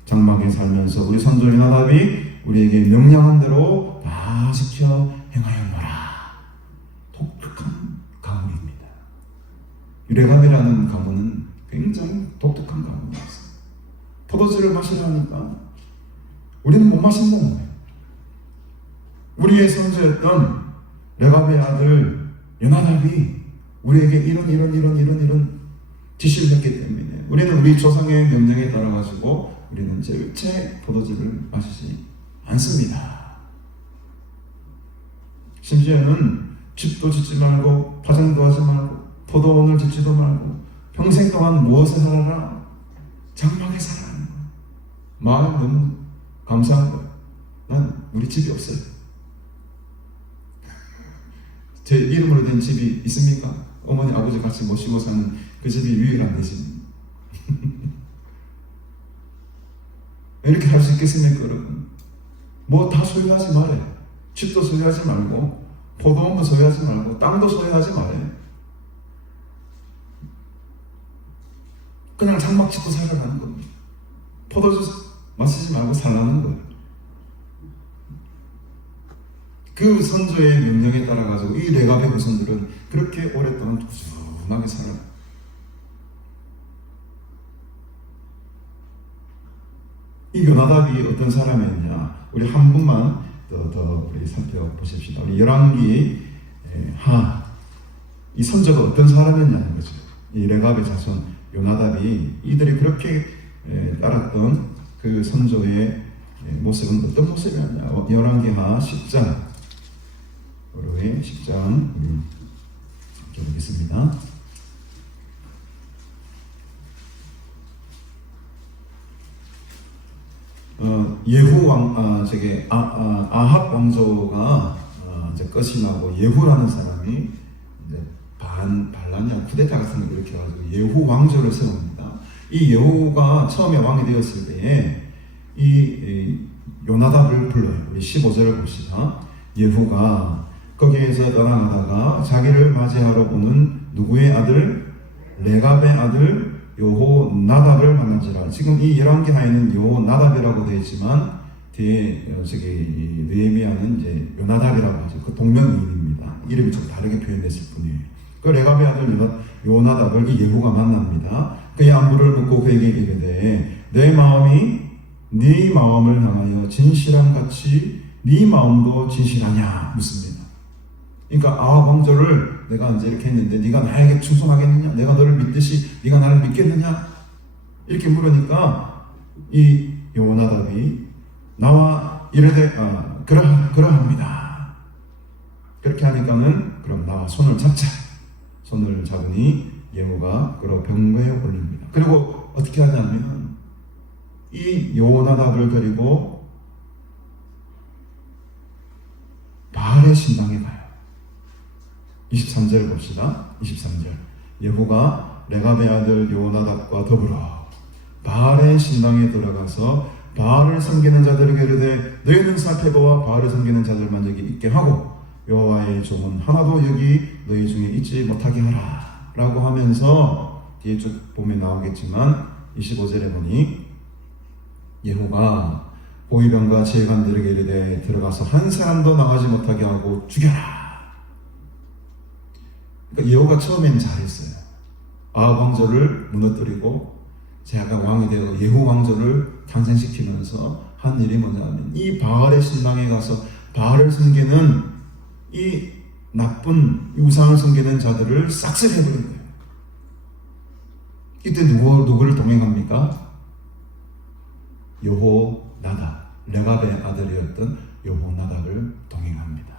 장막에 살면서 우리 선조 요나답이 우리에게 명령한 대로 다 지켜 행하였노라. 독특한 가문입니다. 레갑이라는 가문은 굉장히 독특한 가문이었어요. 포도주를 마시라니까 우리는 못 마신다는 거예요. 우리의 선조였던 레갑의 아들 요나답이 우리에게 이런 지시를 했기 때문에 우리는 우리 조상의 명령에 따라 가지고 우리는 절대 포도주를 마시지 않습니다. 심지어는 집도 짓지 말고 파종도 하지 말고 포도원을 짓지도 말고 평생 동안 무엇을 하라? 장막에 살아라는 거예요. 마음 너무 감사한 거예요. 난 우리 집이 없어요. 제 이름으로 된 집이 있습니까? 어머니 아버지 같이 모시고 사는 그 집이 유일한 내 집입니다. 이렇게 할 수 있겠습니까 여러분? 뭐 다 소유하지 말아요. 집도 소유하지 말고 포도원도 소유하지 말고 땅도 소유하지 말아요. 그냥 장막 짓고 살아가는 겁니다. 포도주 마시지 말고 살라는 거예요. 그 선조의 명령에 따라 가지고 이 레갑의 후손들은 그렇게 오랫동안 꾸준하게 살아요. 이 요나답이 어떤 사람이었냐? 우리 한 분만 더 우리 살펴보십시다. 우리 열왕기 이 선조가 어떤 사람이었냐는 거죠. 이 레갑의 자손 요나답이 이들이 그렇게 따랐던 그 선조의 모습은 어떤 모습이었냐? 열왕기하 10장 우리 10장 보겠습니다. 예후 아합 왕조가 이제 끝이 나고 예후라는 사람이 이제 반란이나 쿠데타 같은 걸 일으켜가지고 예후 왕조를 세웁니다. 이 예후가 처음에 왕이 되었을 때에 이 요나답을 불러요. 우리 15절을 봅시다. 예후가 거기에서 떠나가다가 자기를 맞이하러 오는 누구의 아들? 레갑의 아들 여호나답을 만난지라. 지금 이 열왕기하에는 여호나답이라고 되어 있지만 뒤에 느헤미야는 이제 요나답이라고 하죠. 그 동명이인입니다. 이름이 좀 다르게 표현됐을 뿐이에요. 그 레갑의 아들 요나답을 이 예후가 만납니다. 그의 안부를 묻고 그에게 이르되 내 마음이 네 마음을 향하여 진실함 같이 네 마음도 진실하냐 묻습니다. 그러니까 아합 왕조를 내가 이제 이렇게 했는데 네가 나에게 충성하겠느냐? 내가 너를 믿듯이 네가 나를 믿겠느냐? 이렇게 물으니까 이 요나답이 나와 이르되 그러합니다. 그렇게 하니까는 그럼 나와 손을 잡자. 손을 잡으니 예후가 그러 병거에 올립니다. 그리고 어떻게 하냐면 이 요나답을 그리고 바알의 신당에 가요. 23절을 봅시다. 23절 예후가 레갑의 아들 요나답과 더불어 바알의 신당에 들어가서 바알을 섬기는 자들에게 이르되 너희는 살펴보아 바알을 섬기는 자들만 여기 있게 하고 여호와의 종은 하나도 여기 너희 중에 있지 못하게 하라 라고 하면서 뒤에 쭉 보면 나오겠지만 25절에 보니 예후가 보위병과 지휘관들에게 이르되 들어가서 한 사람도 나가지 못하게 하고 죽여라. 그러니까 예후가 처음에는 잘했어요. 아합 왕조를 무너뜨리고 제가 왕이 되어 예후 왕조를 탄생시키면서 한 일이 뭐냐면 이 바알의 신당에 가서 바알을 섬기는 이 나쁜 우상을 섬기는 자들을 싹쓸이해버린 거예요. 이때 누구를 동행합니까? 여호나답, 레갑의 아들이었던 여호나답을 동행합니다.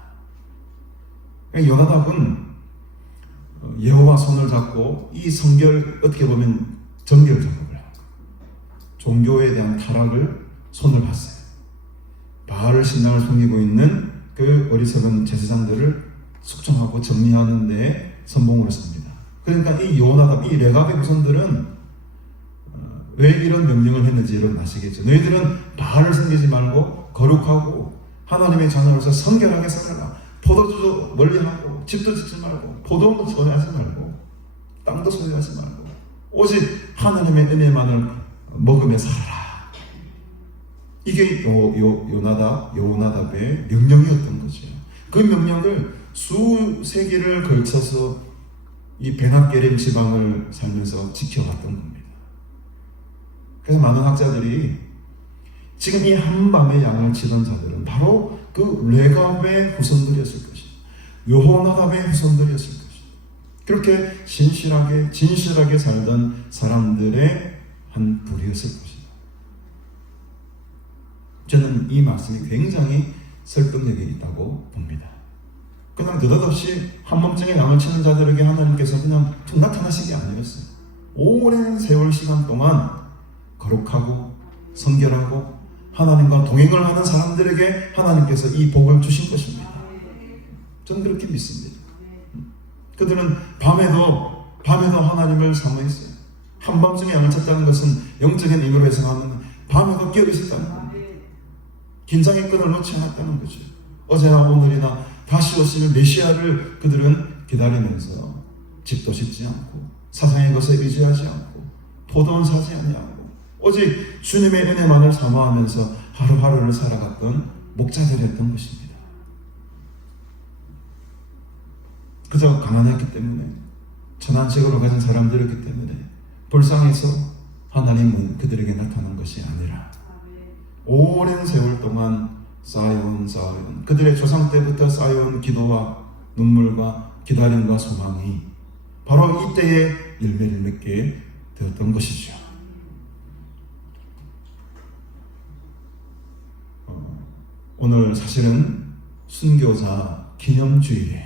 요나답은 여호와 손을 잡고 이 성결, 어떻게 보면 정결 작업을 하고 종교에 대한 타락을 손을 봤어요. 바알 신당을 섬기고 있는 그 어리석은 제사장들을 숙청하고 정리하는 데 선봉으로 섭니다. 그러니까 이 요나답, 이 레갑의 후손들은 왜 이런 명령을 했는지 여러분 아시겠죠? 너희들은 바알을 섬기지 말고 거룩하고 하나님의 자녀로서 성결하게 살아라. 포도주도 멀리하고 집도 짓지 말고 포도원도 소유하지 말고 땅도 소유하지 말고 오직 하나님의 은혜만을 먹으며 살아라. 이게 여호나답의 명령이었던 거죠. 그 명령을 수세기를 걸쳐서 이 베낫게림 지방을 살면서 지켜왔던 겁니다. 그래서 많은 학자들이 지금 이 한밤의 양을 치던 자들은 바로 그 레갑의 후손들이었을 것이다. 여호나답의 후손들이었을 것이다. 그렇게 진실하게 살던 사람들의 한 부류였을 것이다. 저는 이 말씀이 굉장히 설득력이 있다고 봅니다. 그냥 느닷없이 한밤중에 양을 치는 자들에게 하나님께서 그냥 툭 나타나신 게 아니었어요. 오랜 세월 시간 동안 거룩하고 성결하고 하나님과 동행을 하는 사람들에게 하나님께서 이 복을 주신 것입니다. 저는 그렇게 믿습니다. 그들은 밤에도 하나님을 사모했어요. 한밤중에 양을 쳤다는 것은 영적인 의미로 해석하면 밤에도 깨어 있었다는 겁니다. 긴장의 끈을 놓지 않았다는 거죠. 어제나 오늘이나 다시 오실 메시아를 그들은 기다리면서 집도 짓지 않고 사상의 것에 의지하지 않고 포도원 사지 아니하고 오직 주님의 은혜만을 사모하면서 하루하루를 살아갔던 목자들이었던 것입니다. 그저 가난했기 때문에 천한책으로 가진 사람들이었기 때문에 불쌍해서 하나님은 그들에게 나타난 것이 아니라 오랜 세월 동안 쌓여온 그들의 조상 때부터 쌓여온 기도와 눈물과 기다림과 소망이 바로 이때에 열매를 맺게 되었던 것이죠. 오늘 사실은 순교자 기념주일에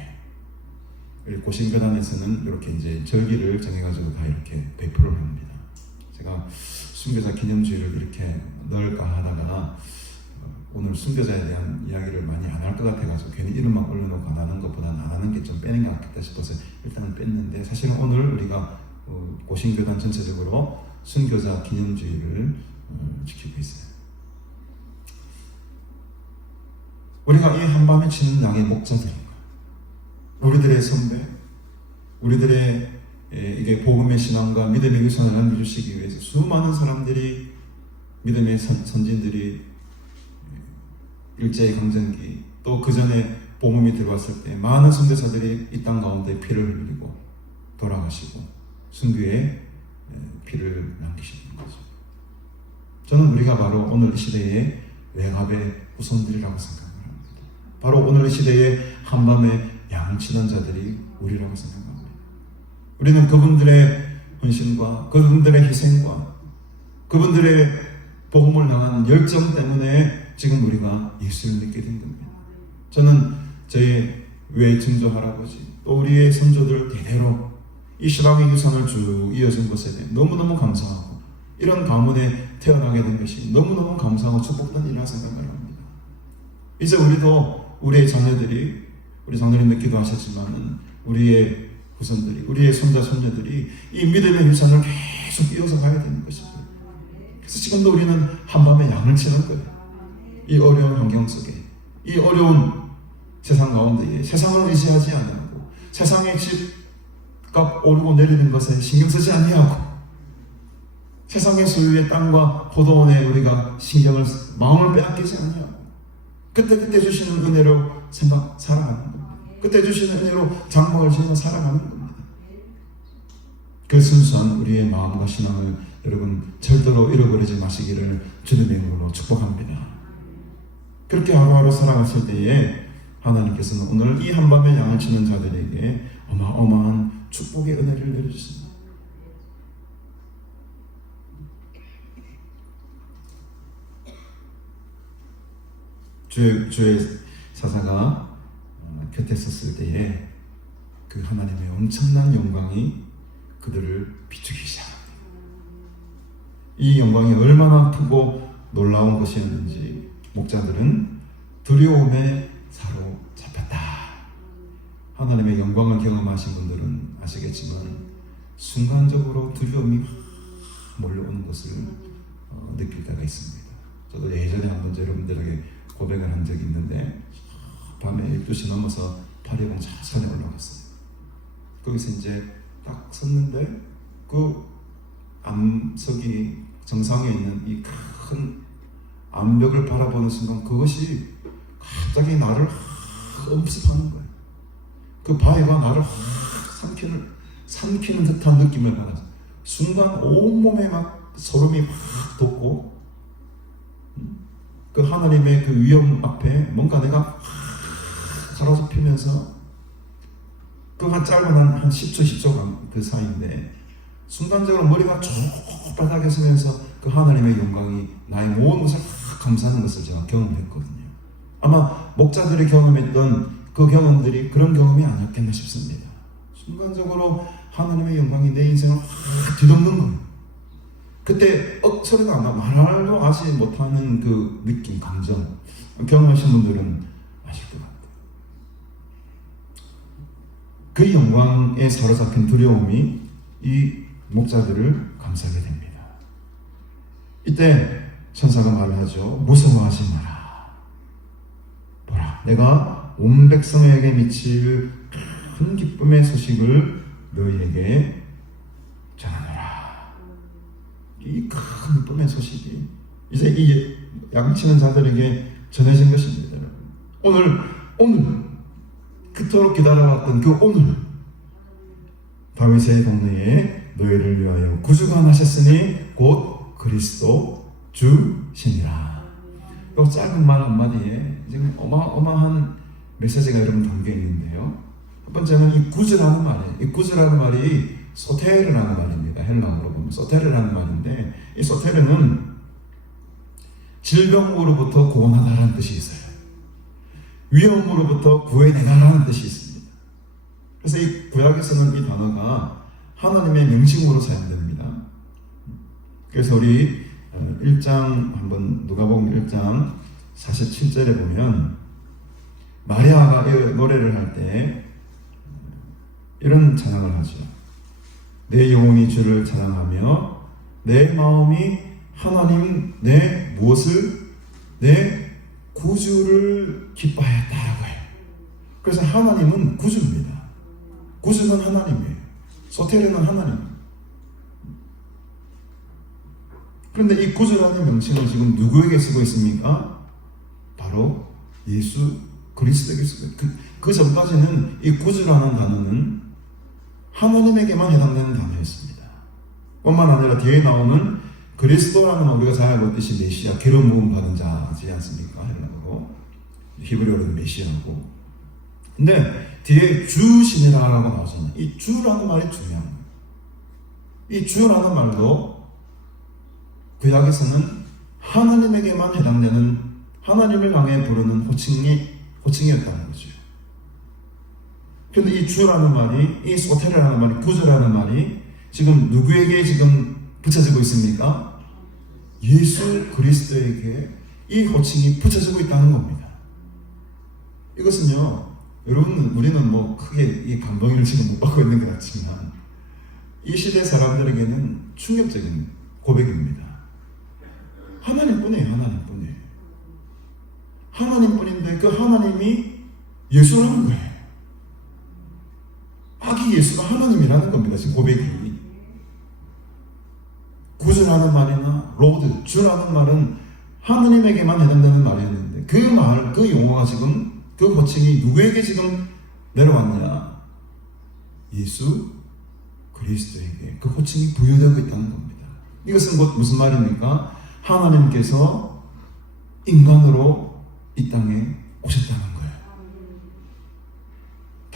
고신교단에서는 이렇게 이제 절기를 정해가지고 다 이렇게 배포를 합니다. 제가 순교자 기념주일을 이렇게 넣을까 하다가 오늘 순교자에 대한 이야기를 많이 안 할 것 같아가지고 괜히 이름만 올려놓고 안 하는 것보다는 안 하는 게 좀 빼는 것 같겠다 싶어서 일단은 뺐는데 사실은 오늘 우리가 고신교단 전체적으로 순교자 기념주일을 지키고 있어요. 우리가 이 한밤에 치는 양의 목자들인 거예요. 우리들의 선배, 우리들의 이게 복음의 신앙과 믿음의 유산을 남겨주시기 위해서 수많은 사람들이 믿음의 선진들이 일제의 강점기 또 그 전에 복음이 들어왔을 때 많은 선교사들이 이 땅 가운데 피를 흘리고 돌아가시고 순교의 피를 남기시는 거죠. 저는 우리가 바로 오늘 이 시대의 레갑의 후손들이라고 생각합니다. 바로 오늘 이 시대의 한밤에 양을 치는 자들이 우리라고 생각합니다. 우리는 그분들의 헌신과 그분들의 희생과 그분들의 복음을 향한 열정 때문에 지금 우리가 예수를 믿게 된 겁니다. 저는 저의 외증조 할아버지 또 우리의 선조들 대대로 이 신앙의 유산을 쭉 이어준 것에 대해 너무너무 감사하고 이런 가문에 태어나게 된 것이 너무너무 감사하고 축복된 일이라 생각을 합니다. 이제 우리도 우리의 자녀들이 우리 장로님도 기도하셨지만 우리의 후손들이 우리의 손자 손녀들이 이 믿음의 유산을 계속 이어서 가야 되는 것입니다. 그래서 지금도 우리는 한밤에 양을 치는 거예요. 이 어려운 환경 속에 이 어려운 세상 가운데에 세상을 의지하지 아니하고 세상의 집값 오르고 내리는 것에 신경 쓰지 아니하고 세상의 소유의 땅과 포도원에 우리가 마음을 빼앗기지 아니하고 그때 주시는 은혜로 살아가는 겁니다. 그때 주시는 은혜로 장막을 지으며 살아가는 겁니다. 그 순수한 우리의 마음과 신앙을 여러분 절대로 잃어버리지 마시기를 주님의 이름으로 축복합니다. 그렇게 하루하루 살아갔을 때에 하나님께서는 오늘 이 한밤에 양을 치는 자들에게 어마어마한 축복의 은혜를 내려주십니다. 주의 사사가 곁에 섰을 때에 그 하나님의 엄청난 영광이 그들을 비추기 시작합니다. 이 영광이 얼마나 크고 놀라운 것이었는지 목자들은 두려움에 사로잡혔다. 하나님의 영광을 경험하신 분들은 아시겠지만 순간적으로 두려움이 확 몰려오는 것을 느낄 때가 있습니다. 저도 예전에 한번 여러분들에게 고백을 한 적이 있는데 밤에 12시 넘어서 파리봉 자산에 올라갔어요. 거기서 이제 딱 섰는데 그 암석이 정상에 있는 이 큰 암벽을 바라보는 순간 그것이 갑자기 나를 흡습하는 거예요. 그 바위가 나를 삼키는 듯한 느낌을 받았어요. 순간 온몸에 막 소름이 확 돋고 그 하나님의 그 위엄 앞에 뭔가 내가 사로잡히면서 그만 짧은 한 10초 10초 그 사이인데 순간적으로 머리가 쭉 바닥에 서면서 그 하나님의 영광이 나의 모든 것을 감싸는 것을 제가 경험했거든요. 아마 목자들이 경험했던 그 경험들이 그런 경험이 아니었겠나 싶습니다. 순간적으로 하나님의 영광이 내 인생을 확 뒤덮는 거예요. 그때 소리가 안 나, 말도 하지 못하는 그 느낌, 감정 경험하신 분들은 아실 것 같아요. 그 영광에 사로잡힌 두려움이 이 목자들을 감싸게 됩니다. 이때 천사가 말하죠. 무서워하지 마라. 보라, 내가 온 백성에게 미칠 큰 기쁨의 소식을 너희에게 전하노라. 이 큰 기쁨의 소식이 이제 이 양치는 자들에게 전해진 것입니다. 오늘 그토록 기다려왔던 그 오늘 다윗의 동네에 너희를 위하여 구주가 나셨으니 곧 그리스도 주시니라. 이 짧은 말 한마디에 지금 어마어마한 메시지가 여러분 담겨 있는데요. 첫 번째는 이 구주라는 말이에요. 이 구주라는 말이 소테르라는 말입니다. 헬라어로 보면 소테르라는 말인데 이 소테르는 질병으로부터 구원하다라는 뜻이 있어요. 위험으로부터 구해내다라는 뜻이 있습니다. 그래서 이 구약에서는 이 단어가 하나님의 명칭으로 사용됩니다. 그래서 우리 1장 한번 누가복음 1장 47절에 보면 마리아가 노래를 할 때 이런 찬양을 하죠. 내 영혼이 주를 찬양하며 내 마음이 하나님 내 무엇을 내 구주를 기뻐하였다라고 해요. 그래서 하나님은 구주입니다. 구주는 하나님이에요. 소테르는 하나님. 그런데 이 구주라는 명칭을 지금 누구에게 쓰고 있습니까? 바로 예수 그리스도에게 쓰고 있어요. 그 전까지는 이 구주라는 단어는 하나님에게만 해당되는 단어였습니다. 뿐만 아니라 뒤에 나오는 그리스도라는 우리가 잘 알고 있듯이 메시아, 기름 부음 받은 자지 않습니까? 헬라어로 히브리어로는 메시아고. 근데 뒤에 주시니라라고 나오잖아요. 이 주라는 말이 중요한 거예요. 이 주라는 말도 구약에서는 하나님에게만 해당되는 하나님을 향해 부르는 호칭이었다는 거죠. 그런데 이 주라는 말이, 이 소테르라는 말이, 구주라는 말이 지금 누구에게 지금 붙여지고 있습니까? 예수 그리스도에게 이 호칭이 붙여지고 있다는 겁니다. 이것은요, 여러분, 우리는 뭐 크게 이 감동을 지금 못 받고 있는 것 같지만 이 시대 사람들에게는 충격적인 고백입니다. 하나님뿐이에요. 하나님뿐이에요. 하나님뿐인데 그 하나님이 예수라는 거예요. 아기 예수가 하나님이라는 겁니다. 지금 고백이. 구주라는 말이나 로드, 주라는 말은 하나님에게만 해당되는 말이었는데 그 말, 그 용어가 지금 그 호칭이 누구에게 지금 내려왔냐? 예수 그리스도에게 그 호칭이 부여되고 있다는 겁니다. 이것은 곧 무슨 말입니까? 하나님께서 인간으로 이 땅에 오셨다는 거예요.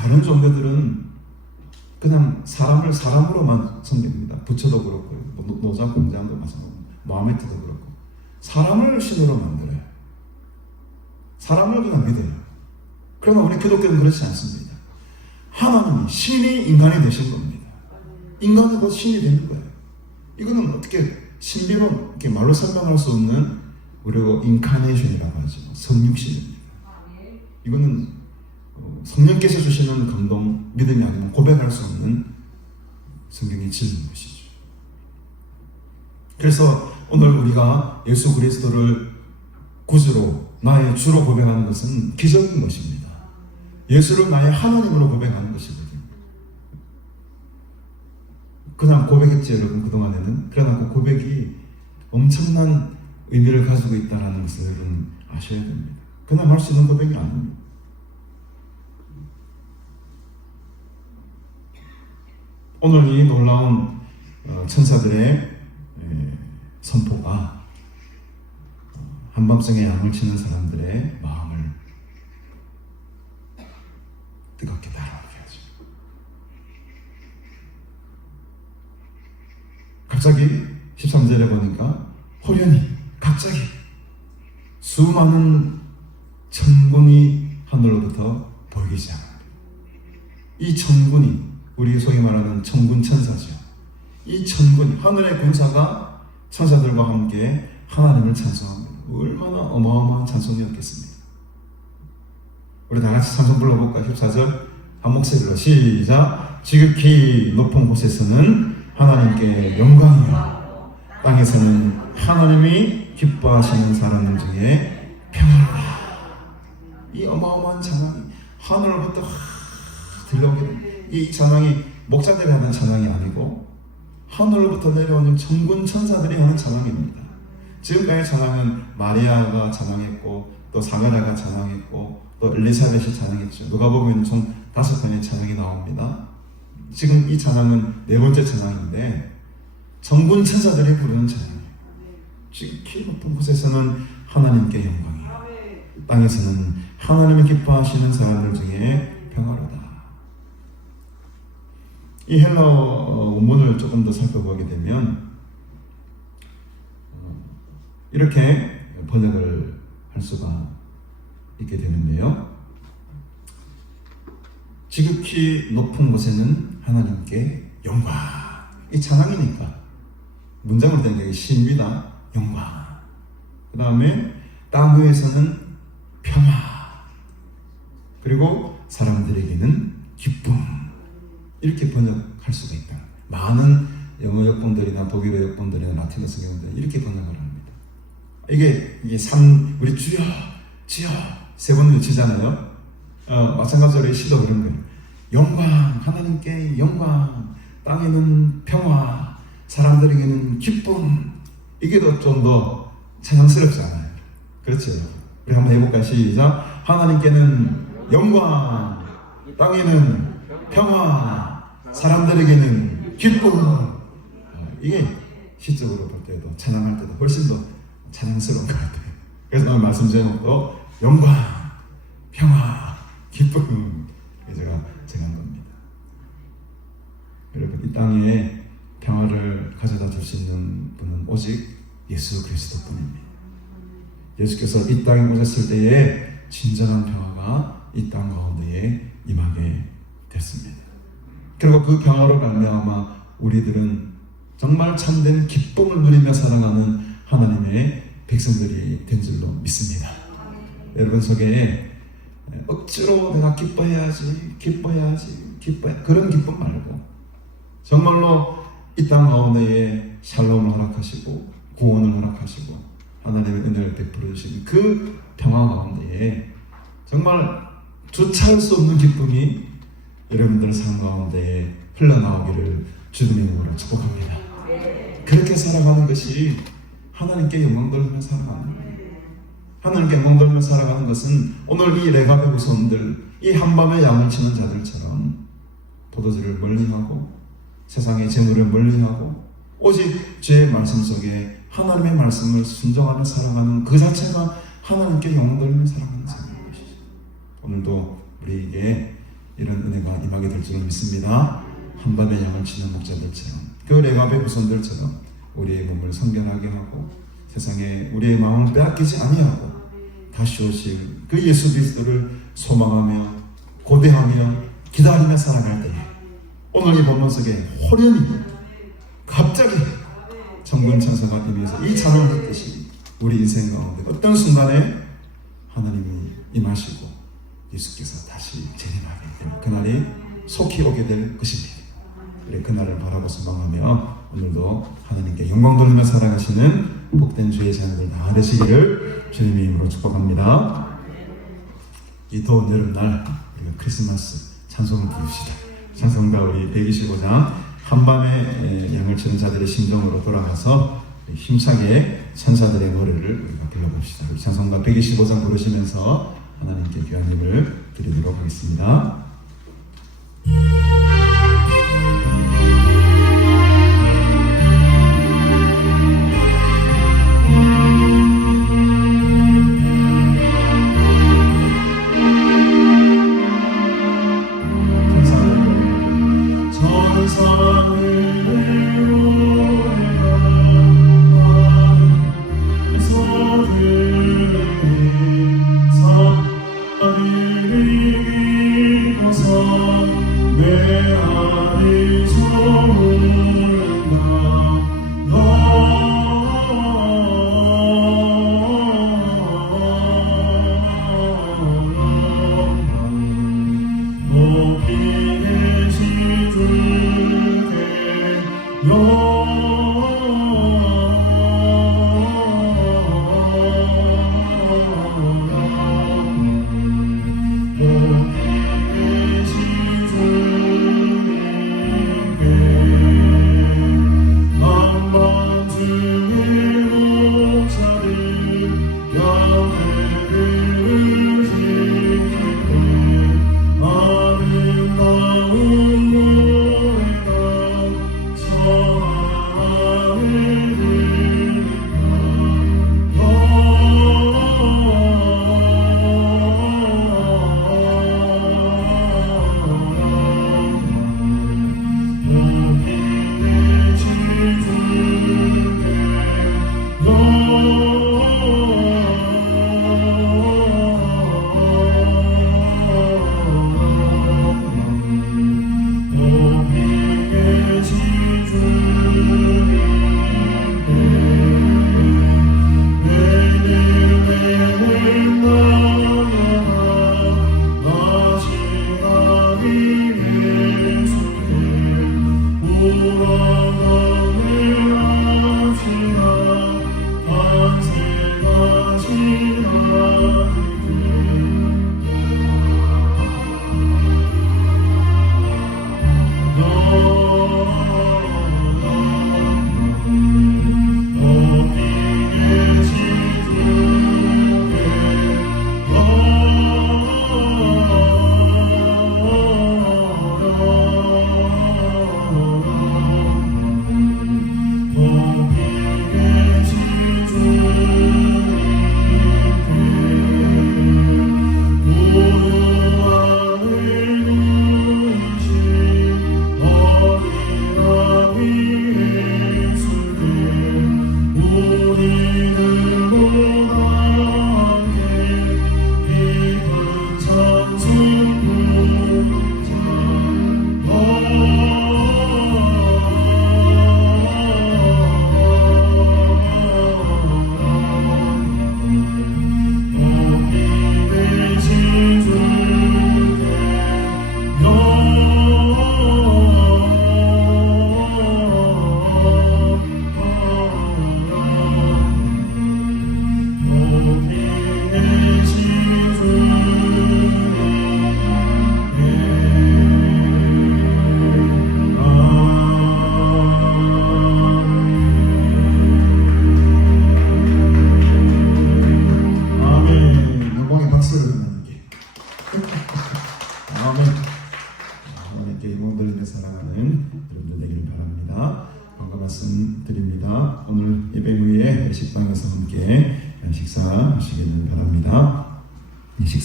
다른 종교들은 그냥 사람을 사람으로만 섬깁니다. 부처도 그렇고 노자 공자도 마찬가지입니다. 모하메트도 그렇고 사람을 신으로 만들어요. 사람을 그냥 믿어요. 그러나 우리 기독교는 그렇지 않습니다. 하나님이 신이 인간이 되신 겁니다. 인간은 곧 신이 되는 거예요. 이거는 어떻게 신비로 이렇게 말로 설명할 수 없는 우리가 인카네이션이라고 하죠. 성육신입니다. 이거는 성령께서 주시는 감동, 믿음이 아니면 고백할 수 없는 성경의 진리인 것이죠. 그래서 오늘 우리가 예수 그리스도를 구주로, 나의 주로 고백하는 것은 기적인 것입니다. 예수를 나의 하나님으로 고백하는 것이거든요. 그냥 고백했지 여러분 그동안에는. 그러나 그 고백이 엄청난 의미를 가지고 있다는 것을 여러분 아셔야 됩니다. 그냥 할 수 있는 고백이 아닙니다. 오늘 이 놀라운 천사들의 선포가 한밤중에 양을 치는 사람들의 마음을 뜨겁게 달아오게 하죠. 갑자기 13절에 보니까 호련히 갑자기 수많은 천군이 하늘로부터 보이기 시작합니다. 이 천군이 우리 소위 말하는 천군 천사죠. 이 천군, 하늘의 군사가 천사들과 함께 하나님을 찬송합니다. 얼마나 어마어마한 찬송이었겠습니까? 우리 다 같이 찬송 불러볼까요? 14절 한 목소리로 시작. 지극히 높은 곳에서는 하나님께 영광이요, 땅에서는 하나님이 기뻐하시는 사람들 중에 평안하다. 이 어마어마한 찬양이 하늘로부터 들려오게 됩니다. 이 찬양이 목자들이 하는 찬양이 아니고 하늘로부터 내려오는 천군 천사들이 하는 찬양입니다. 지금까지 찬양은 마리아가 찬양했고 또 사가랴가 찬양했고 또 엘리사벳이 찬양했죠. 누가복음에는 총 5편의 찬양이 나옵니다. 지금 이 찬양은 4번째 찬양인데 천군 천사들이 부르는 찬양이에요. 지극히 높은 곳에서는 하나님께 영광이요, 땅에서는 하나님이 기뻐하시는 사람들 중에 평화로다. 이 헬라어 원문을 조금 더 살펴보게 되면 이렇게 번역을 할 수가 있게 되는데요. 지극히 높은 곳에는 하나님께 영광. 이 찬양이니까 문장으로 된 게 신비다, 영광. 그 다음에 땅 위에서는 평화, 그리고 사람들에게는 기쁨. 이렇게 번역할 수가 있다. 많은 영어 역본들이나 독일어 역본들이나 라틴어 성경들 이렇게 번역을 합니다. 이게 우리 주여 주여 세 번 외치잖아요. 마찬가지로 이 시도 그런 거예요. 영광, 하나님께 영광, 땅에는 평화, 사람들에게는 기쁨. 이게 좀 더 찬양스럽지 않아요? 그렇죠? 우리 한번 해볼까요? 시작. 하나님께는 영광, 땅에는 평화, 사람들에게는 기쁨. 이게 시적으로 볼 때도 찬양할 때도 훨씬 더 찬양스러운 것 같아요. 그래서 오늘 말씀 제목도 영광, 평화, 기쁨. 제가 정한 겁니다. 여러분, 이 땅에 평화를 가져다 줄 수 있는 분은 오직 예수 그리스도 뿐입니다. 예수께서 이 땅에 오셨을 때에 진정한 평화가 이 땅 가운데에 임하게 됐습니다. 그리고 그 평화로 말미암아 우리들은 정말 참된 기쁨을 누리며 살아가는 하나님의 백성들이 된 줄로 믿습니다. 여러분 속에 억지로 내가 기뻐해야지 그런 기쁨 말고 정말로 이 땅 가운데에 샬롬을 허락하시고 구원을 허락하시고 하나님의 은혜를 베풀어 주신 그 평화 가운데에 정말 주체할 수 없는 기쁨이 여러분들 삶 가운데에 흘러나오기를 주님의 이름으로 축복합니다. 그렇게 살아가는 것이 하나님께 영광 돌리며 살아가는 거예요. 하나님께 영광 돌리며 살아가는 것은 오늘 이 레갑의 후손들, 이 한밤에 양을 치는 자들처럼 포도주를 멀리하고 세상의 재물을 멀리하고 오직 주의 말씀 속에 하나님의 말씀을 순종하며 살아가는 그 자체가 하나님께 영광 돌리며 살아가는 삶인 것이죠. 오늘도 우리에게 이런 은혜가 임하게 될 줄을 믿습니다. 한밤에 양을 치는 목자들처럼 그 레갑의 후손들처럼 우리의 몸을 성결하게 하고 세상에 우리의 마음을 빼앗기지 아니하고 다시 오실 그 예수 그리스도를 소망하며 고대하며 기다리며 살아갈 때에 오늘 이 본문 속에 호련히 갑자기 정군 천사가 임해서 이 찬양을 했듯이 우리 인생 가운데 어떤 순간에 하나님이 임하시고 예수께서 다시 재림하게 될 그날이 속히 오게 될 것입니다. 우리 그날을 바라고 소망하며 오늘도 하나님께 영광 돌리며 살아가시는 복된 주의 자녀들 다 되시기를 주님의 이름으로 축복합니다. 이 더운 여름날 우리가 크리스마스 찬송을 부릅시다. 찬송가 우리 125장 한밤에 양을 치는 자들의 심정으로 돌아가서 힘차게 천사들의 노래를 우리가 불러봅시다. 우리 찬송가 125장 부르시면서 하나님께 귀한 힘을 드리도록 하겠습니다.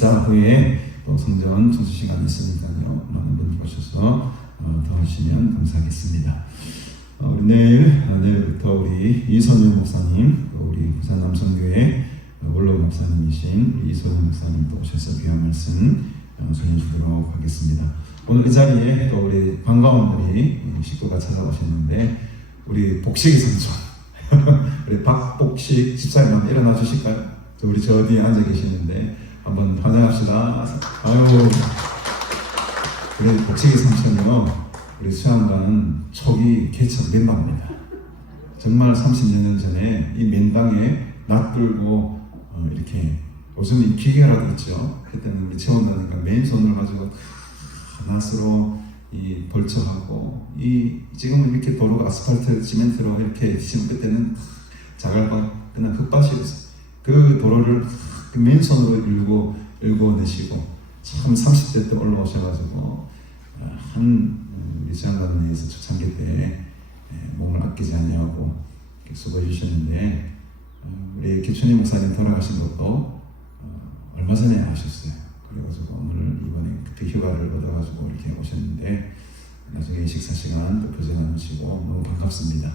식사 후에 또 성전 청소 시간이 있으니까요. 많은 분들 오셔서 도와주시면 감사하겠습니다. 우리 내일부터 우리 이선우 목사님, 또 우리 부산 남성교회 원로 목사님이신 이선우 목사님도 오셔서 귀한 말씀 전해주도록 하겠습니다. 오늘 이 자리에 또 우리 반가운 우리 식구가 찾아오셨는데 우리 복식이 삼촌 우리 박복식 집사님 한번 일어나 주실까요? 우리 저 뒤에 앉아 계시는데 한번 환영합시다. 아유, 우리 복식이 삼촌이요, 우리 수양관은 초기 개척 멤버입니다. 정말 30년 전에 이 맨땅에 낯들고 이렇게 요즘 이 기계라고 있죠. 그때는 우리 체온다니까 맨손을 가지고 낫으로 이 벌쳐하고, 이 지금은 이렇게 도로가 아스팔트 시멘트로 이렇게 지금 그때는 자갈밭 그냥 흙밭이었어요. 그 도로를 맨손으로 일궈내시고 참 30대 때 올라오셔가지고 우리 지난번에서 초창기 때 몸을 아끼지 않냐고 수고해 주셨는데, 우리 기춘희 목사님 돌아가신 것도 얼마 전에 아셨어요. 그래가지고 오늘 이번에 그때 휴가를 얻어가지고 이렇게 오셨는데 나중에 식사 시간 또 교제 나누시고 너무 반갑습니다.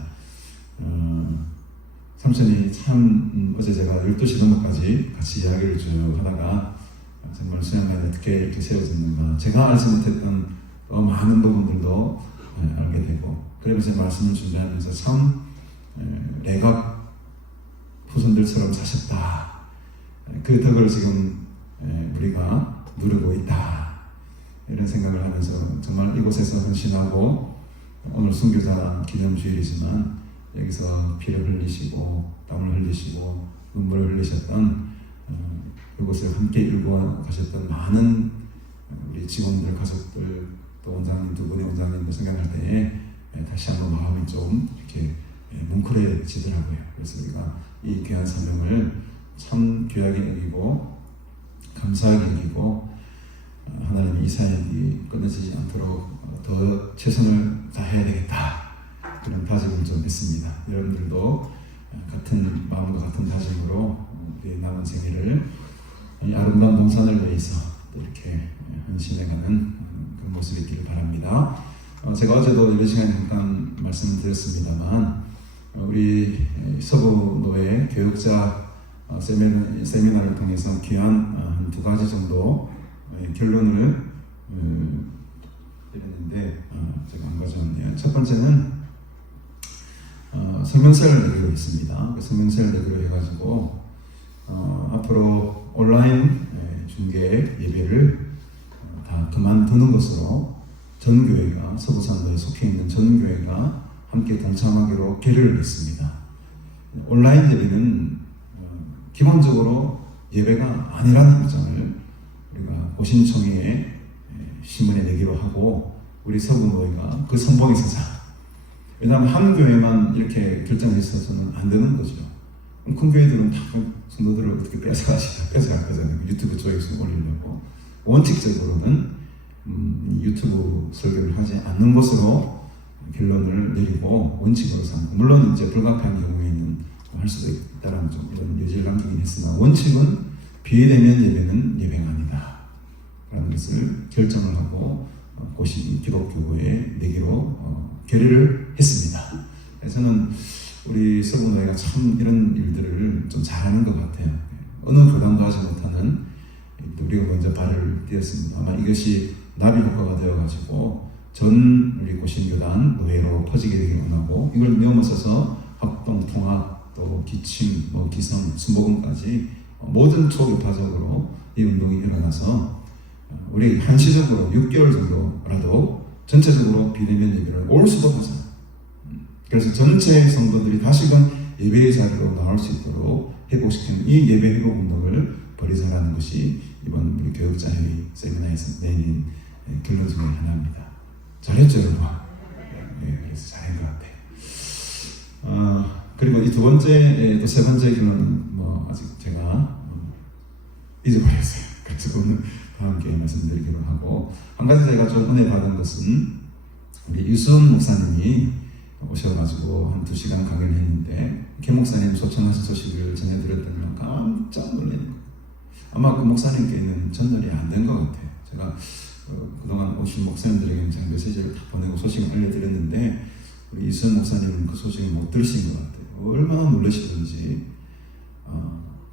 삼촌이 참 어제 제가 12시 넘어까지 같이 이야기를 쭉 하다가 정말 수양관이 어떻게 이렇게 세워졌는가, 제가 알지 못했던 많은 부분들도 알게 되고, 그러면서 말씀을 준비하면서 참 내각 후손들처럼 사셨다, 그 덕을 지금 우리가 누리고 있다, 이런 생각을 하면서 정말 이곳에서 헌신하고, 오늘 순교자 기념주일이지만 여기서 피를 흘리시고 땀을 흘리시고 눈물을 흘리셨던 이곳에 함께 일구어 가셨던 많은 우리 직원들, 가족들, 또 원장님, 두 분의 원장님도 생각할 때에 다시 한번 마음이 좀 이렇게 뭉클해지더라고요. 그래서 우리가 이 귀한 사명을 참 귀하게 여기고 감사하게 여기고, 하나님의 이 사역이 끊어지지 않도록 더 최선을 다해야 되겠다, 그런 다짐을 좀 했습니다. 여러분들도 같은 마음과 같은 다짐으로 우리 남은 생애를 이 아름다운 동산을 위해서 또 이렇게 헌신해가는 그런 모습이 있기를 바랍니다. 제가 어제도 예배 시간에 잠깐 말씀을 드렸습니다만, 우리 서부노회 교육자 세미나를 통해서 귀한 한 2가지 정도 결론을 드렸는데 제가 안 가져왔네요. 첫 번째는 성명서를 내기로 했습니다. 그 성명서를 내기로 해가지고 앞으로 온라인 중계 예배를 다 그만두는 것으로 전 교회가, 서부산도에 속해 있는 전 교회가 함께 동참하기로 결의를 했습니다. 온라인 예배는 기본적으로 예배가 아니라는 입장을 우리가 고신총회에 신문에 내기로 하고, 우리 서부노회가 그 선봉에 서자. 왜냐하면 한 교회만 이렇게 결정을 있어서는 안 되는 거죠. 큰 교회들은 다 성도들을 어떻게 뺏어갈 거잖아요. 유튜브 쪽에서 올리려고. 원칙적으로는 유튜브 설교를 하지 않는 것으로 결론을 내리고 원칙으로 삼고, 물론 이제 불가피한 경우에는 할 수도 있다라는 좀 이런 여지를 남기긴 했으나, 원칙은 비대면 예배는 예배가 아니다 라는 것을 결정을 하고 고신 기독교회에 내기로 결의를 했습니다. 저는 우리 서부노회가 참 이런 일들을 좀 잘하는 것 같아요. 어느 교단도 하지 못하는, 우리가 먼저 발을 띄었습니다. 아마 이것이 나비 효과가 되어가지고 전 우리 고신교단 노회로 퍼지게 되길 원하고, 이걸 넘어서서 합동, 통합, 또 기침, 기성, 순복음까지 모든 초교파적으로 이 운동이 일어나서 우리 한시적으로 6개월 정도라도 전체적으로 비대면 예배를 올 수밖에. 그래서 전체 성도들이 다시금 예배의 자리로 나올 수 있도록 회복시키는 이 예배 회복 운동을 벌이자라는 것이 이번 우리 교육자회의 세미나에서 내린 결론 중에 하나입니다. 잘했죠, 여러분? 네, 그래서 잘한 것 같아요. 그리고 이 2번째, 또 3번째 결론은 아직 제가 잊어버렸어요. 그래서 오늘 다음 기회에 말씀드리기로 하고, 한 가지 제가 좀 은혜 받은 것은 우리 유수은 목사님이 오셔가지고 한 2시간 강의를 했는데, 김 목사님 소천하신 소식을 전해드렸더니 깜짝 놀라는 거예요. 아마 그 목사님께는 전달이 안 된 것 같아요. 제가 그동안 오신 목사님들에게는 제가 메시지를 다 보내고 소식을 알려드렸는데 우리 이수연 목사님은 그 소식을 못 들으신 것 같아요. 얼마나 놀라시던지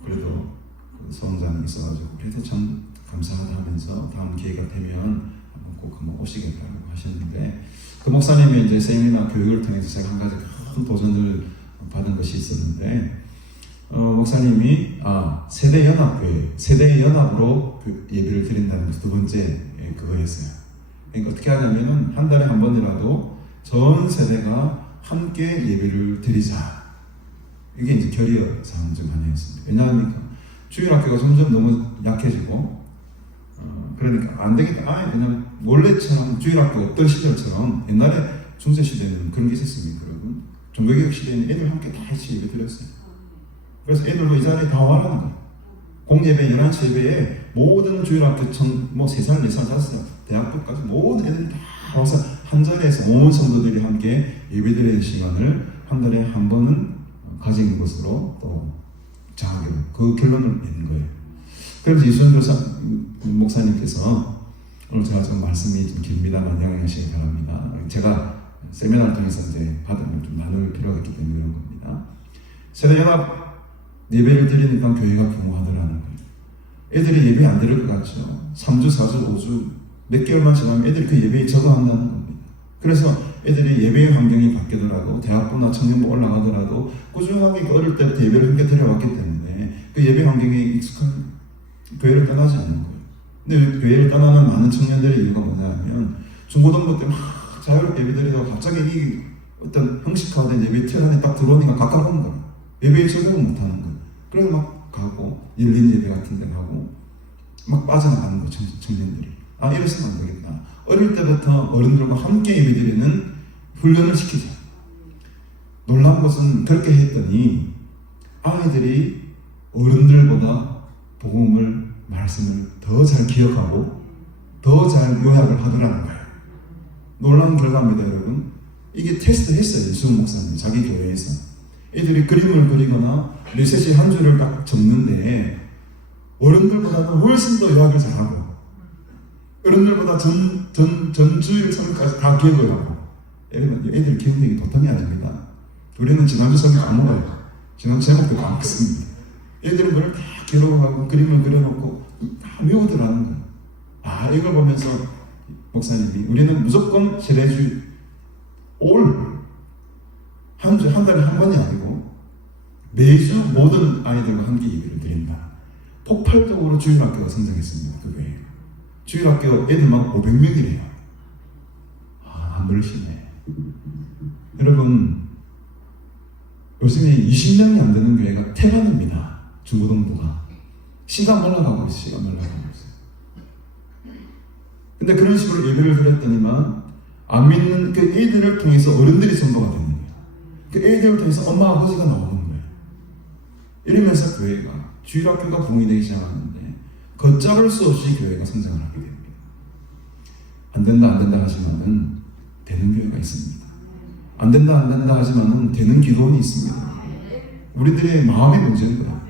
그래도 그 소원장이 있어가지고 그래도 참 감사하다 하면서 다음 기회가 되면 한번 꼭 한번 오시겠다고 하셨는데 그 목사님이 이제 세미나 교육을 통해서 제가 한 가지 큰 도전을 받은 것이 있었는데 목사님이 세대연합교회, 세대연합으로 그 예배를 드린다는 것이 두 번째 그거였어요. 그러니까 어떻게 하냐면은 한 달에 한 번이라도 전 세대가 함께 예배를 드리자. 이게 이제 결의어 사항 중 하나였습니다. 왜냐하면 주일학교가 점점 너무 약해지고 그러니까 안 되겠다. 그냥 원래처럼 주일학교 없던 시절처럼 옛날에 중세시대는 그런 게 있었습니까, 여러분? 종교개혁 시대에는 애들 함께 다 같이 예배 드렸어요. 그래서 애들도 이 자리에 다 와라는 거예요. 공예배, 11시 예배에 모든 주일학교 3살, 4살, 5살, 대학교까지 모든 애들이 다 와서 한 자리에서 온 성도들이 함께 예배드리는 시간을 한 달에 한 번은 가진 것으로 또 정하기로 그 결론을 내는 거예요. 그래서 이수연 목사님께서 오늘 제가 좀 말씀이 좀 깁니다만 양해하시기 바랍니다. 제가 세미나를 통해서 이제 받은 걸 좀 나눌 필요가 있기 때문에 그런 겁니다. 세대연합 예배를 드리니까 교회가 규모하더라는 거예요. 애들이 예배 안 드릴 것 같죠? 3주, 4주, 5주 몇 개월만 지나면 애들이 그 예배에 적응한다는 겁니다. 그래서 애들이 예배의 환경이 바뀌더라도 대학부나 청년부 올라가더라도 꾸준하게 어릴 때부터 예배를 함께 드려왔기 때문에 그 예배 환경에 익숙한 교회를 떠나지 않는 거예요. 근데 교회를 떠나는 많은 청년들의 이유가 뭐냐면 중고등부 때 막 자유롭게 예배 드리다가 갑자기 이 어떤 형식화된 예배 틀 안에 딱 들어오니까 가까운 거예요. 예배에 적응을 못하는 거예요. 그래서 막 가고 열린 예배 같은 데 가고 막 빠져나가는 거예요. 청년들이. 이래서는 안 되겠다. 어릴 때부터 어른들과 함께 예배드리는 훈련을 시키자. 놀라운 것은 그렇게 했더니 아이들이 어른들보다 복음을, 말씀을 더 잘 기억하고 더 잘 요약을 하더라는 거예요. 놀라운 결과입니다, 여러분. 이게 테스트 했어요, 이수훈 목사님이 자기 교회에서. 애들이 그림을 그리거나 메시지 한 줄을 딱 적는데 어른들보다는 훨씬 더 요약을 잘하고 어른들보다 전주일 설교까지 다 기억을 하고 애들 기억력이 보통이 아닙니다. 우리는 지난주 설교 까먹어요. 지난주 제목도 까먹습니다. 애들은 그걸 다 기록하고 그림을 그려놓고 다 외우더라는 거예요. 이걸 보면서 목사님이 우리는 무조건 세례주일 한 달에 한 번이 아니고 매주 모든 아이들과 함께 예배를 드린다. 폭발적으로 주일학교가 성장했습니다. 그 교회가. 주일학교 애들만 500명이래요. 놀시네. 여러분, 요즘에 20명이 안 되는 교회가 태반입니다. 중고등부가. 시간 말라가고 있어요. 근데 그런 식으로 예배를 드렸더니만 안 믿는 그 애들을 통해서 어른들이 전도가 되는 거예요. 그 애들을 통해서 엄마 아버지가 나오는 거예요. 이러면서 교회가 주일학교가 붕이 되기 시작하는데 걷잡을 수 없이 교회가 성장을 하게 됩니다. 안 된다 하지만은 되는 교회가 있습니다. 안 된다 하지만은 되는 기도원이 있습니다. 우리들의 마음의 문제인 거예요.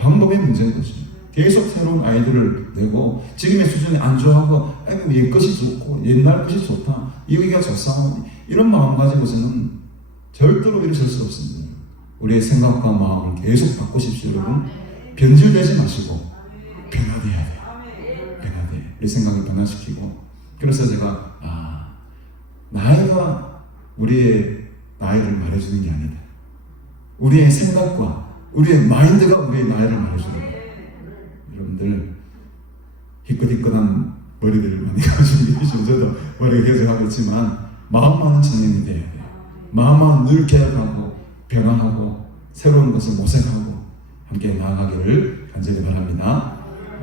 방법의 문제인 거죠. 계속 새로운 아이들을 내고 지금의 수준에 안 좋아하고 옛 것이 좋고 옛날 것이 좋다, 여기가 좋사하니 이런 마음 가지고서는 절대로 이루어질 수 없습니다. 우리의 생각과 마음을 계속 바꾸십시오, 여러분. 변질되지 마시고 변화돼야 돼요. 변화돼. 우리 생각을 변화시키고. 그래서 제가 나이가 우리의 나이를 말해주는 게 아니다. 우리의 생각과 우리의 마인드가 우리의 나이를 말해주는 거예요. 여러분들 희끗희끗한 머리들을 많이 가지고 계시죠. 저도 머리가 개조하겠지만 마음 많은 청년이 돼야 돼요. 마음만 늘 개혁하고 변화하고 새로운 것을 모색하고 함께 나아가기를 간절히 바랍니다.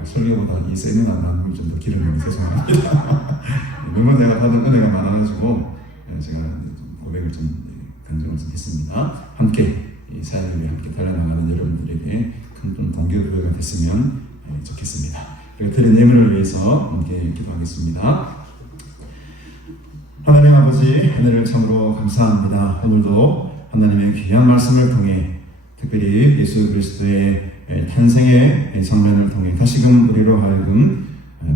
설교보다 이 세미나 나눔을 좀 더 길어내는 죄송합니다. 너무 내가 받은 은혜가 많아가지고 제가 고백을 좀 간절히 좀 했습니다. 함께 이 사역을 위해 함께 달려나가는 여러분들에게 큰 동기부여가 됐으면 좋겠습니다. 그리고 드린 예물을 위해서 함께 기도하겠습니다. 하나님 아버지, 은혜를 참으로 감사합니다. 오늘도 하나님의 귀한 말씀을 통해 특별히 예수 그리스도의 탄생의 장면을 통해 다시금 우리로 하여금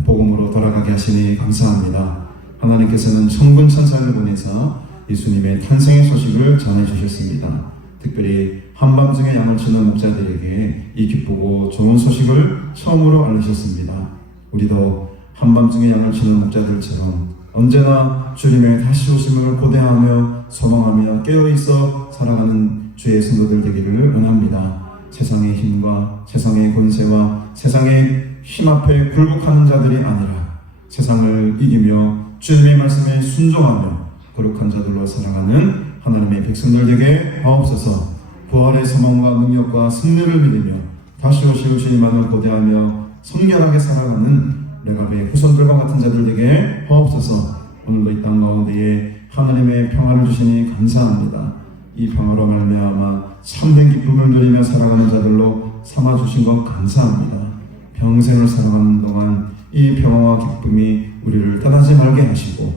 복음으로 돌아가게 하시니 감사합니다. 하나님께서는 천군 천사를 보내서 예수님의 탄생의 소식을 전해 주셨습니다. 특별히 한밤중에 양을 치는 목자들에게 이 기쁘고 좋은 소식을 처음으로 알리셨습니다. 우리도 한밤중에 양을 치는 목자들처럼 언제나 주님의 다시 오심을 고대하며 소망하며 깨어있어 살아가는 주의 성도들 되기를 원합니다. 세상의 힘과 세상의 권세와 세상의 힘 앞에 굴복하는 자들이 아니라 세상을 이기며 주님의 말씀에 순종하며 거룩한 자들로 살아가는 하나님의 백성들 되게 하옵소서. 부활의 소망과 능력과 승리를 믿으며 다시 오실 주님만을 고대하며 성결하게 살아가는 레갑의 후손들과 같은 자들 되게 하옵소서. 오늘도 이 땅 가운데에 하나님의 평화를 주시니 감사합니다. 이 평화로 말미암아 참된 기쁨을 누리며 살아가는 자들로 삼아주신 것 감사합니다. 평생을 살아가는 동안 이 평화와 기쁨이 우리를 떠나지 말게 하시고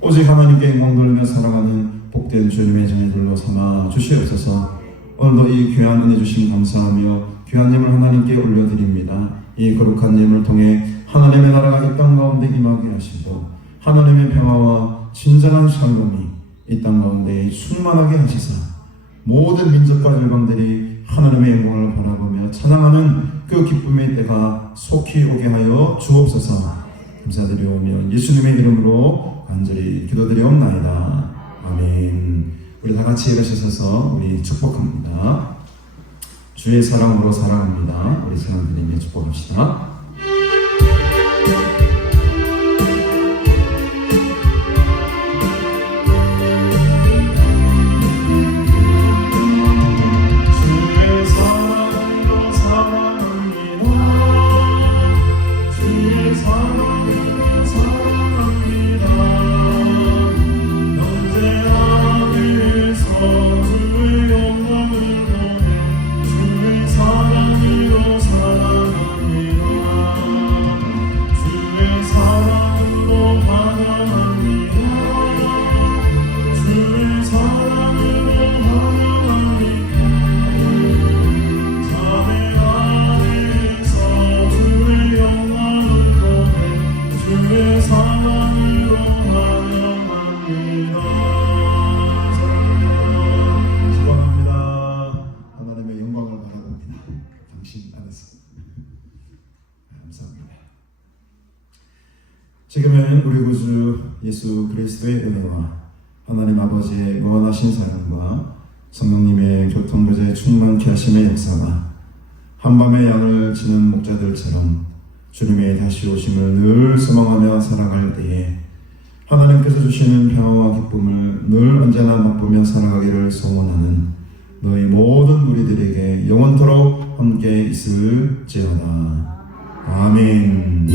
오직 하나님께 영광 돌리며 살아가는 복된 주님의 자녀들로 삼아 주시옵소서. 오늘도 이 귀한 은혜 주심 감사하며 귀한 예물 하나님께 올려드립니다. 이 거룩한 예물을 통해 하나님의 나라가 이 땅 가운데 임하게 하시고 하나님의 평화와 진정한 샬롬이 이 땅 가운데 충만하게 하시사 모든 민족과 열방들이 하나님의 영광을 바라보며 찬양하는 그 기쁨의 때가 속히 오게 하여 주옵소서. 감사드리오며 예수님의 이름으로 간절히 기도드리옵나이다. 아멘. 우리 다 같이 일어서서 우리 축복합니다. 주의 사랑으로 살아갑니다. 우리 사랑드리며 축복합시다. 지금은 우리 구주 예수 그리스도의 은혜와 하나님 아버지의 무한하신 사랑과 성령님의 교통교제 충만케 하심의 역사가 한밤의 양을 치는 목자들처럼 주님의 다시 오심을 늘 소망하며 살아갈 때에 하나님께서 주시는 평화와 기쁨을 늘 언제나 맛보며 살아가기를 소원하는 너희 모든 무리들에게 영원토록 함께 있을지어다. 아멘.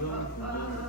완전 구원